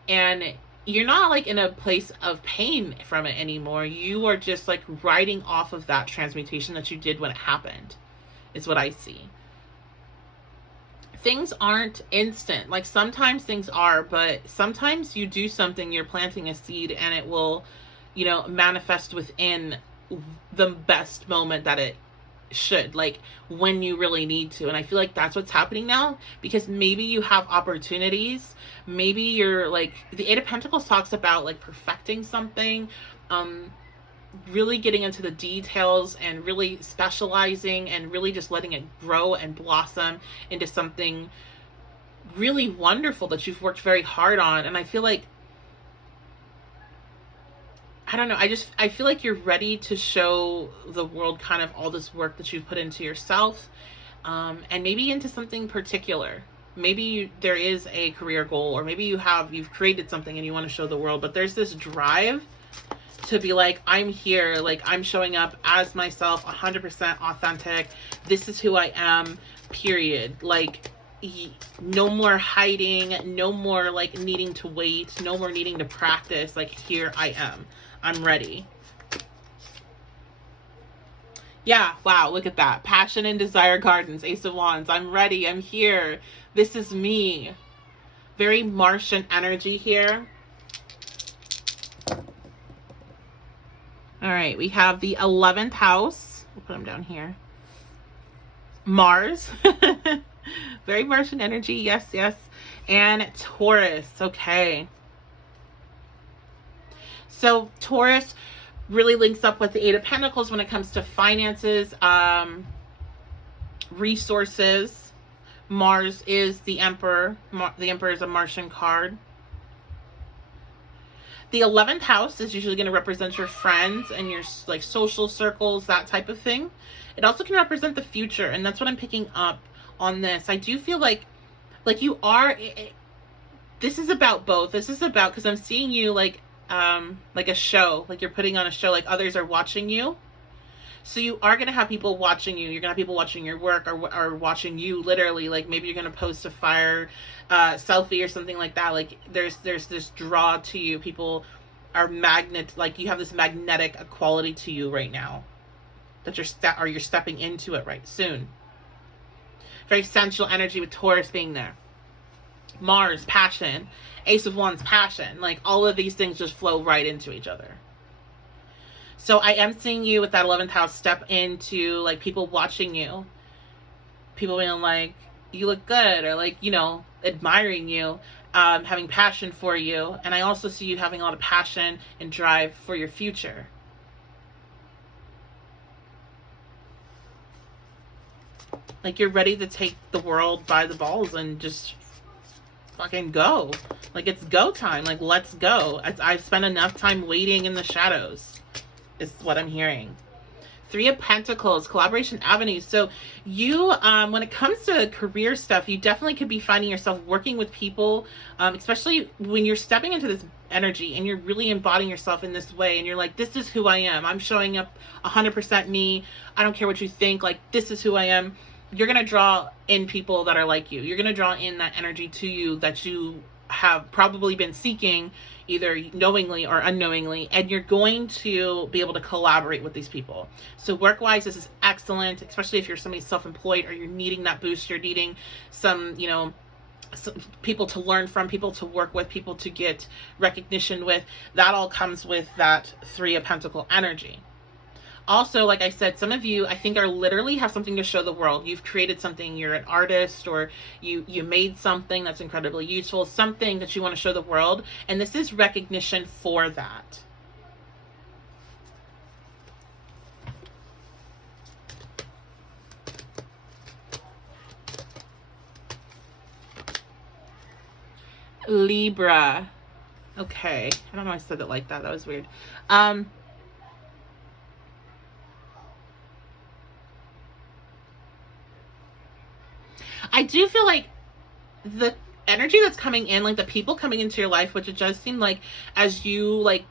and you're not like in a place of pain from it anymore. You are just like riding off of that transmutation that you did when it happened, is what I see. Things aren't instant. Like sometimes things are, but sometimes you do something, you're planting a seed, and it will, manifest within the best moment that it should, like when you really need to. And I feel like that's what's happening now, because maybe you have opportunities. Maybe you're like, the Eight of Pentacles talks about like perfecting something, really getting into the details and really specializing and really just letting it grow and blossom into something really wonderful that you've worked very hard on. And I feel like, I don't know, I feel like you're ready to show the world kind of all this work that you've put into yourself, and maybe into something particular. Maybe there is a career goal, or maybe you've created something and you want to show the world, but there's this drive to be like, I'm here, like I'm showing up as myself, 100% authentic. This is who I am, period. Like, no more hiding, no more like needing to wait, no more needing to practice. Like, here I am. I'm ready. Yeah, wow, look at that. Passion and Desire Gardens, Ace of Wands. I'm ready. I'm here. This is me. Very Martian energy here. All right, we have the 11th house. We'll put them down here. Mars. Very Martian energy. Yes, yes. And Taurus. Okay. So Taurus really links up with the Eight of Pentacles when it comes to finances, resources. Mars is the Emperor. The Emperor is a Martian card. The 11th house is usually going to represent your friends and your like social circles, that type of thing. It also can represent the future, and that's what I'm picking up on this. I do feel like you are, this is about both. This is about, because I'm seeing you like a show, like you're putting on a show, like others are watching you. So you are going to have people watching you. You're going to have people watching your work, or watching you literally. Like maybe you're going to post a fire selfie or something like that. Like there's this draw to you. People are like you have this magnetic quality to you right now, that you're stepping into it right soon. Very sensual energy with Taurus being there. Mars, passion. Ace of Wands, passion. Like all of these things just flow right into each other. So I am seeing you with that 11th house step into like people watching you. People being like, you look good, or like, you know, admiring you, having passion for you. And I also see you having a lot of passion and drive for your future. Like you're ready to take the world by the balls and just fucking go. Like it's go time. Like let's go. I've spent enough time waiting in the shadows, is what I'm hearing. Three of Pentacles, collaboration avenues. So you, when it comes to career stuff, you definitely could be finding yourself working with people, especially when you're stepping into this energy and you're really embodying yourself in this way. And you're like, this is who I am. I'm showing up 100% me. I don't care what you think. Like, this is who I am. You're going to draw in people that are like you. You're going to draw in that energy to you that you have probably been seeking, either knowingly or unknowingly, and you're going to be able to collaborate with these people. So work-wise, this is excellent, especially if you're somebody self-employed or you're needing that boost, you're needing some, you know, some people to learn from, people to work with, people to get recognition with. That all comes with that Three of Pentacle energy. Also, like I said, some of you, I think, are literally have something to show the world. You've created something, you're an artist, or you made something that's incredibly useful, something that you want to show the world, and this is recognition for that. Libra. Okay. I don't know why I said it like that. That was weird. I do feel like the energy that's coming in, like the people coming into your life, which it does seem like as you like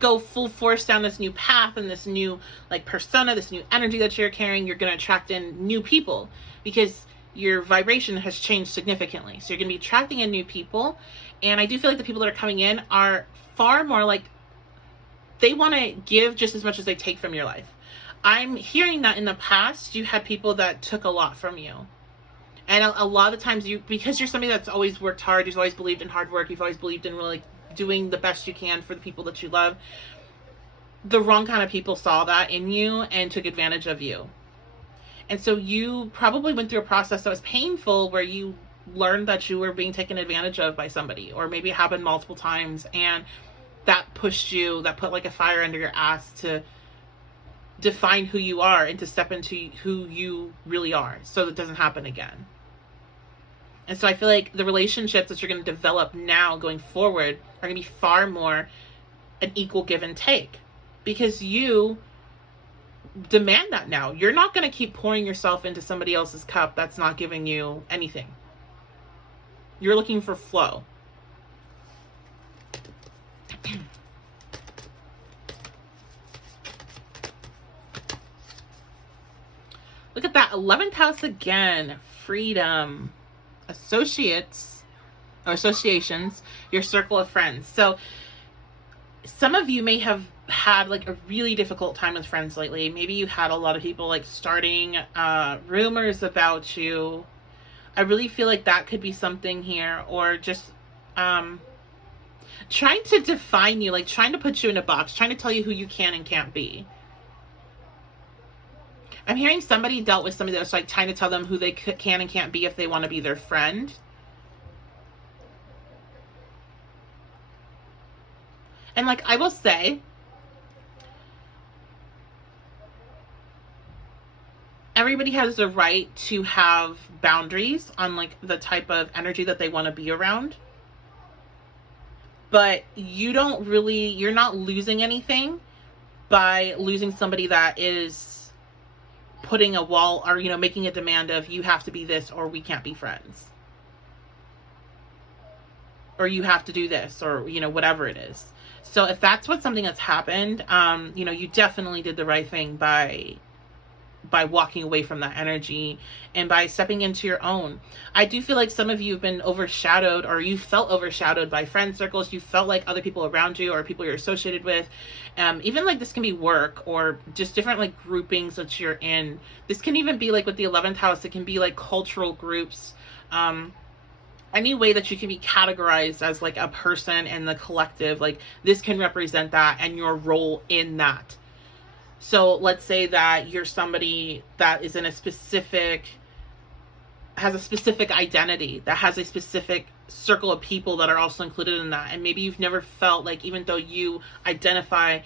go full force down this new path and this new like persona, this new energy that you're carrying, you're going to attract in new people because your vibration has changed significantly. So you're going to be attracting in new people. And I do feel like the people that are coming in are far more like, they want to give just as much as they take from your life. I'm hearing that in the past, you had people that took a lot from you. And a lot of times because you're somebody that's always worked hard, you've always believed in hard work, you've always believed in really doing the best you can for the people that you love, the wrong kind of people saw that in you and took advantage of you. And so you probably went through a process that was painful where you learned that you were being taken advantage of by somebody, or maybe it happened multiple times, and that pushed you, that put like a fire under your ass to define who you are and to step into who you really are so that doesn't happen again. And so I feel like the relationships that you're going to develop now going forward are going to be far more an equal give and take, because you demand that now. You're not going to keep pouring yourself into somebody else's cup that's not giving you anything. You're looking for flow. Look at that 11th house again. Freedom. Associates or associations, your circle of friends. So some of you may have had like a really difficult time with friends lately. Maybe you had a lot of people like starting rumors about you. I really feel like that could be something here, or just trying to define you, like trying to put you in a box, trying to tell you who you can and can't be. I'm hearing somebody dealt with somebody that's like trying to tell them who they can and can't be if they want to be their friend. And like, I will say, everybody has the right to have boundaries on like the type of energy that they want to be around. But you don't really, you're not losing anything by losing somebody that is putting a wall, or, you know, making a demand of you have to be this or we can't be friends. Or you have to do this, or, you know, whatever it is. So if that's what something that's happened, you know, you definitely did the right thing by walking away from that energy and by stepping into your own. I do feel like some of you have been overshadowed, or you felt overshadowed by friend circles. You felt like other people around you or people you're associated with. Even like this can be work or just different like groupings that you're in. This can even be like with the 11th house. It can be like cultural groups. Any way that you can be categorized as like a person in the collective, like this can represent that and your role in that. So let's say that you're somebody that is in a specific, has a specific identity, that has a specific circle of people that are also included in that. And maybe you've never felt like, even though you identify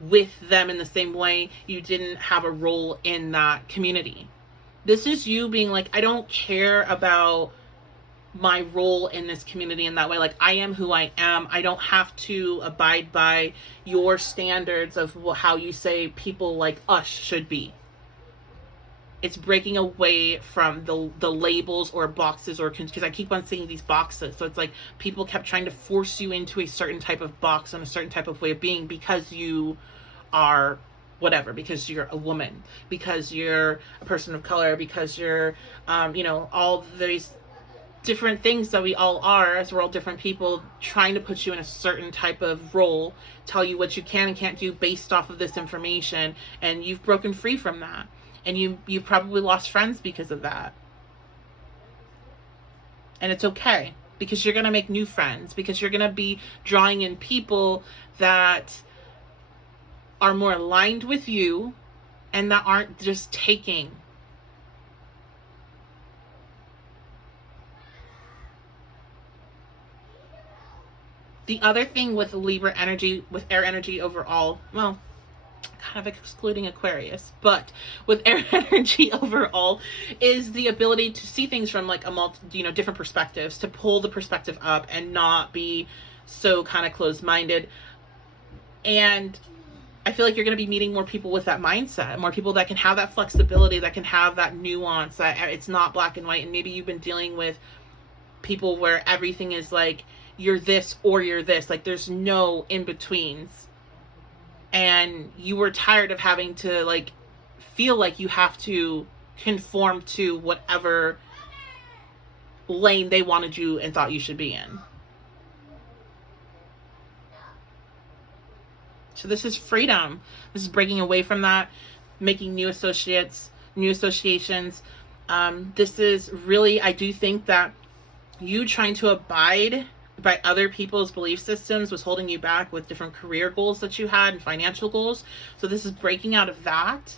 with them in the same way, you didn't have a role in that community. This is you being like, I don't care about my role in this community in that way. Like, I am who I am. I don't have to abide by your standards of how you say people like us should be. It's breaking away from the labels or boxes, or because I keep on seeing these boxes. So it's like people kept trying to force you into a certain type of box and a certain type of way of being because you are whatever, because you're a woman, because you're a person of color, because you're, you know, all these different things that we all are, as we're all different people, trying to put you in a certain type of role, tell you what you can and can't do based off of this information. And you've broken free from that. And you've probably lost friends because of that. And it's okay, because you're going to make new friends, because you're going to be drawing in people that are more aligned with you and that aren't just taking. The other thing with Libra energy, with air energy overall, well, kind of excluding Aquarius, but with air energy overall, is the ability to see things from like different perspectives, to pull the perspective up and not be so kind of closed-minded. And I feel like you're going to be meeting more people with that mindset, more people that can have that flexibility, that can have that nuance, that it's not black and white. And maybe you've been dealing with people where everything is like, you're this or you're this, like there's no in-betweens. And you were tired of having to like feel like you have to conform to whatever lane they wanted you and thought you should be in. So this is freedom. This is breaking away from that, making new associates, new associations. This is really, I do think that you trying to abide by other people's belief systems was holding you back with different career goals that you had and financial goals. So this is breaking out of that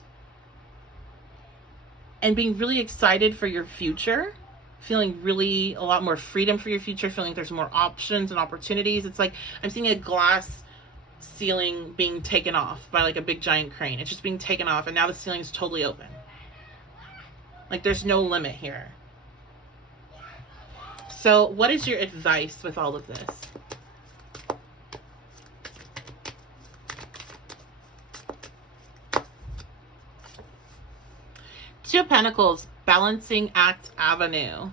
and being really excited for your future, feeling really a lot more freedom for your future, feeling like there's more options and opportunities. It's like I'm seeing a glass ceiling being taken off by like a big giant crane. It's just being taken off, and now the ceiling is totally open. Like there's no limit here. So what is your advice with all of this? Two of Pentacles, balancing act avenue.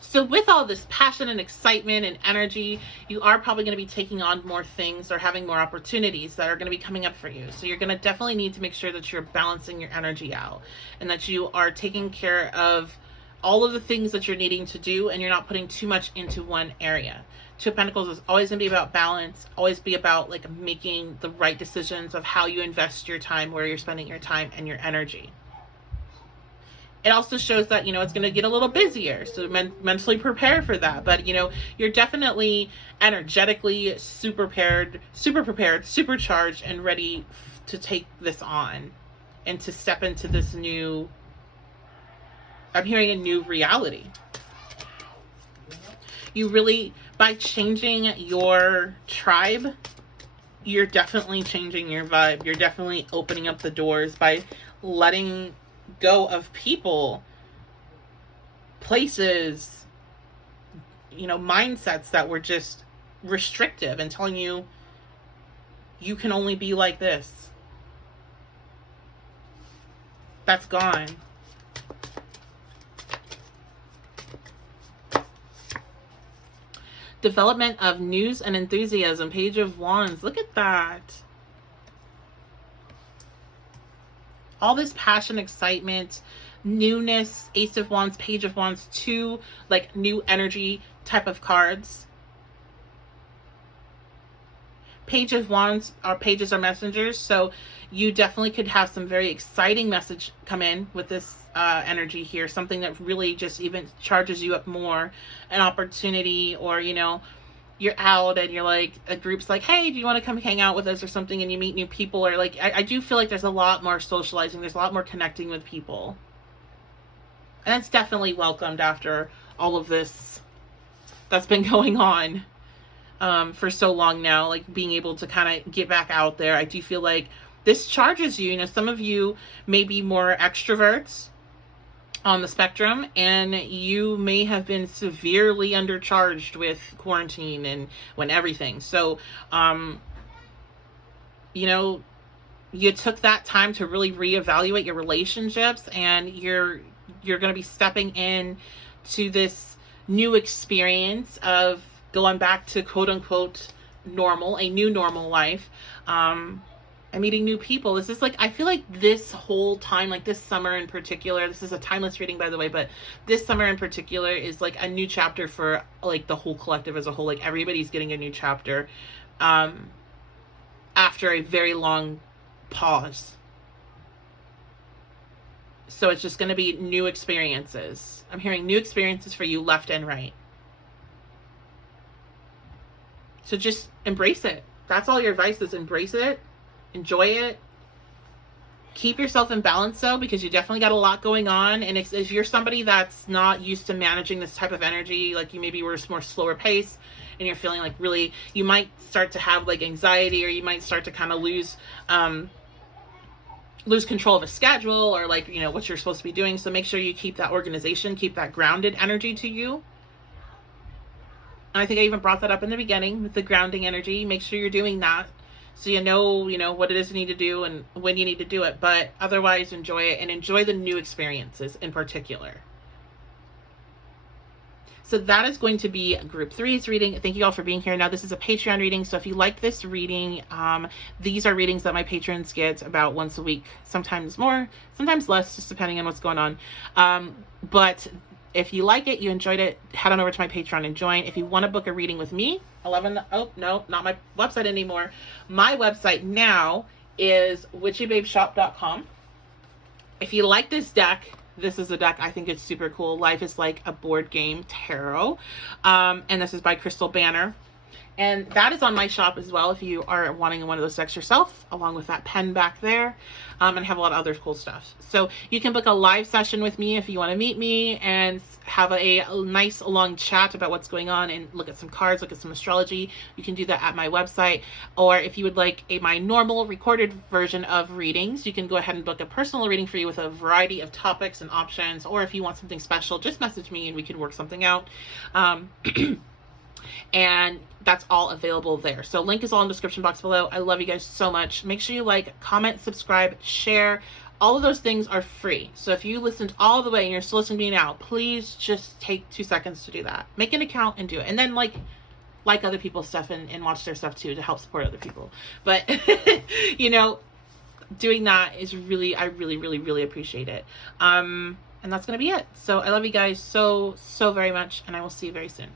So with all this passion and excitement and energy, you are probably going to be taking on more things or having more opportunities that are going to be coming up for you. So you're going to definitely need to make sure that you're balancing your energy out and that you are taking care of all of the things that you're needing to do, and you're not putting too much into one area. Two of Pentacles is always going to be about balance, always be about like making the right decisions of how you invest your time, where you're spending your time and your energy. It also shows that, it's going to get a little busier. So mentally prepare for that. But, you're definitely energetically super prepared, supercharged, and ready to take this on and to step into this new, I'm hearing a new reality. You really, by changing your tribe, you're definitely changing your vibe. You're definitely opening up the doors by letting go of people, places, mindsets that were just restrictive and telling you you can only be like this. That's gone. Development of news and enthusiasm, Page of Wands. Look at that. All this passion, excitement, newness, Ace of Wands, Page of Wands, two like new energy type of cards. Page of Wands, our pages are messengers, so you definitely could have some very exciting message come in with this energy here, something that really just even charges you up more, an opportunity, or you're out and you're like, a group's like, hey, do you want to come hang out with us or something, and you meet new people, or like, I do feel like there's a lot more socializing, there's a lot more connecting with people, and that's definitely welcomed after all of this that's been going on for so long now, like being able to kind of get back out there. I do feel like this charges you. Some of you may be more extroverts on the spectrum, and you may have been severely undercharged with quarantine and when everything. So, you took that time to really reevaluate your relationships, and you're going to be stepping in to this new experience of going back to quote unquote normal, a new normal life. And meeting new people. This is like, I feel like this whole time, like this summer in particular, this is a timeless reading, by the way, but this summer in particular is like a new chapter for like the whole collective as a whole. Like everybody's getting a new chapter after a very long pause. So it's just going to be new experiences. I'm hearing new experiences for you left and right. So just embrace it. That's all your advice is: embrace it. Enjoy it. Keep yourself in balance though, because you definitely got a lot going on. And if you're somebody that's not used to managing this type of energy, like you maybe were more slower pace and you're feeling like really, you might start to have like anxiety, or you might start to kind of lose control of a schedule, or like, what you're supposed to be doing. So make sure you keep that organization, keep that grounded energy to you. And I think I even brought that up in the beginning with the grounding energy. Make sure you're doing that, so you know what it is you need to do and when you need to do it. But otherwise, enjoy it, and enjoy the new experiences in particular. So that is going to be Group 3's reading. Thank you all for being here. Now, this is a Patreon reading, so if you like this reading, these are readings that my patrons get about once a week, sometimes more, sometimes less, just depending on what's going on. But if you like it, you enjoyed it, head on over to my Patreon and join. If you want to book a reading with me, oh, no, not my website anymore. My website now is witchybabeshop.com. If you like this deck, this is a deck I think it's super cool. Life is Like a Board Game Tarot. And this is by Crystal Banner. And that is on my shop as well if you are wanting one of those decks yourself, along with that pen back there. And I have a lot of other cool stuff. So you can book a live session with me if you want to meet me and have a nice long chat about what's going on and look at some cards, look at some astrology. You can do that at my website. Or if you would like my normal recorded version of readings, you can go ahead and book a personal reading for you with a variety of topics and options. Or if you want something special, just message me and we can work something out. And that's all available there. So link is all in the description box below. I love you guys so much. Make sure you like, comment, subscribe, share. All of those things are free. So if you listened all the way and you're still listening to me now, please just take 2 seconds to do that. Make an account and do it. And then like other people's stuff and watch their stuff too to help support other people. But you know, doing that is really, I really, really, really appreciate it. And that's gonna be it. So I love you guys so very much, and I will see you very soon.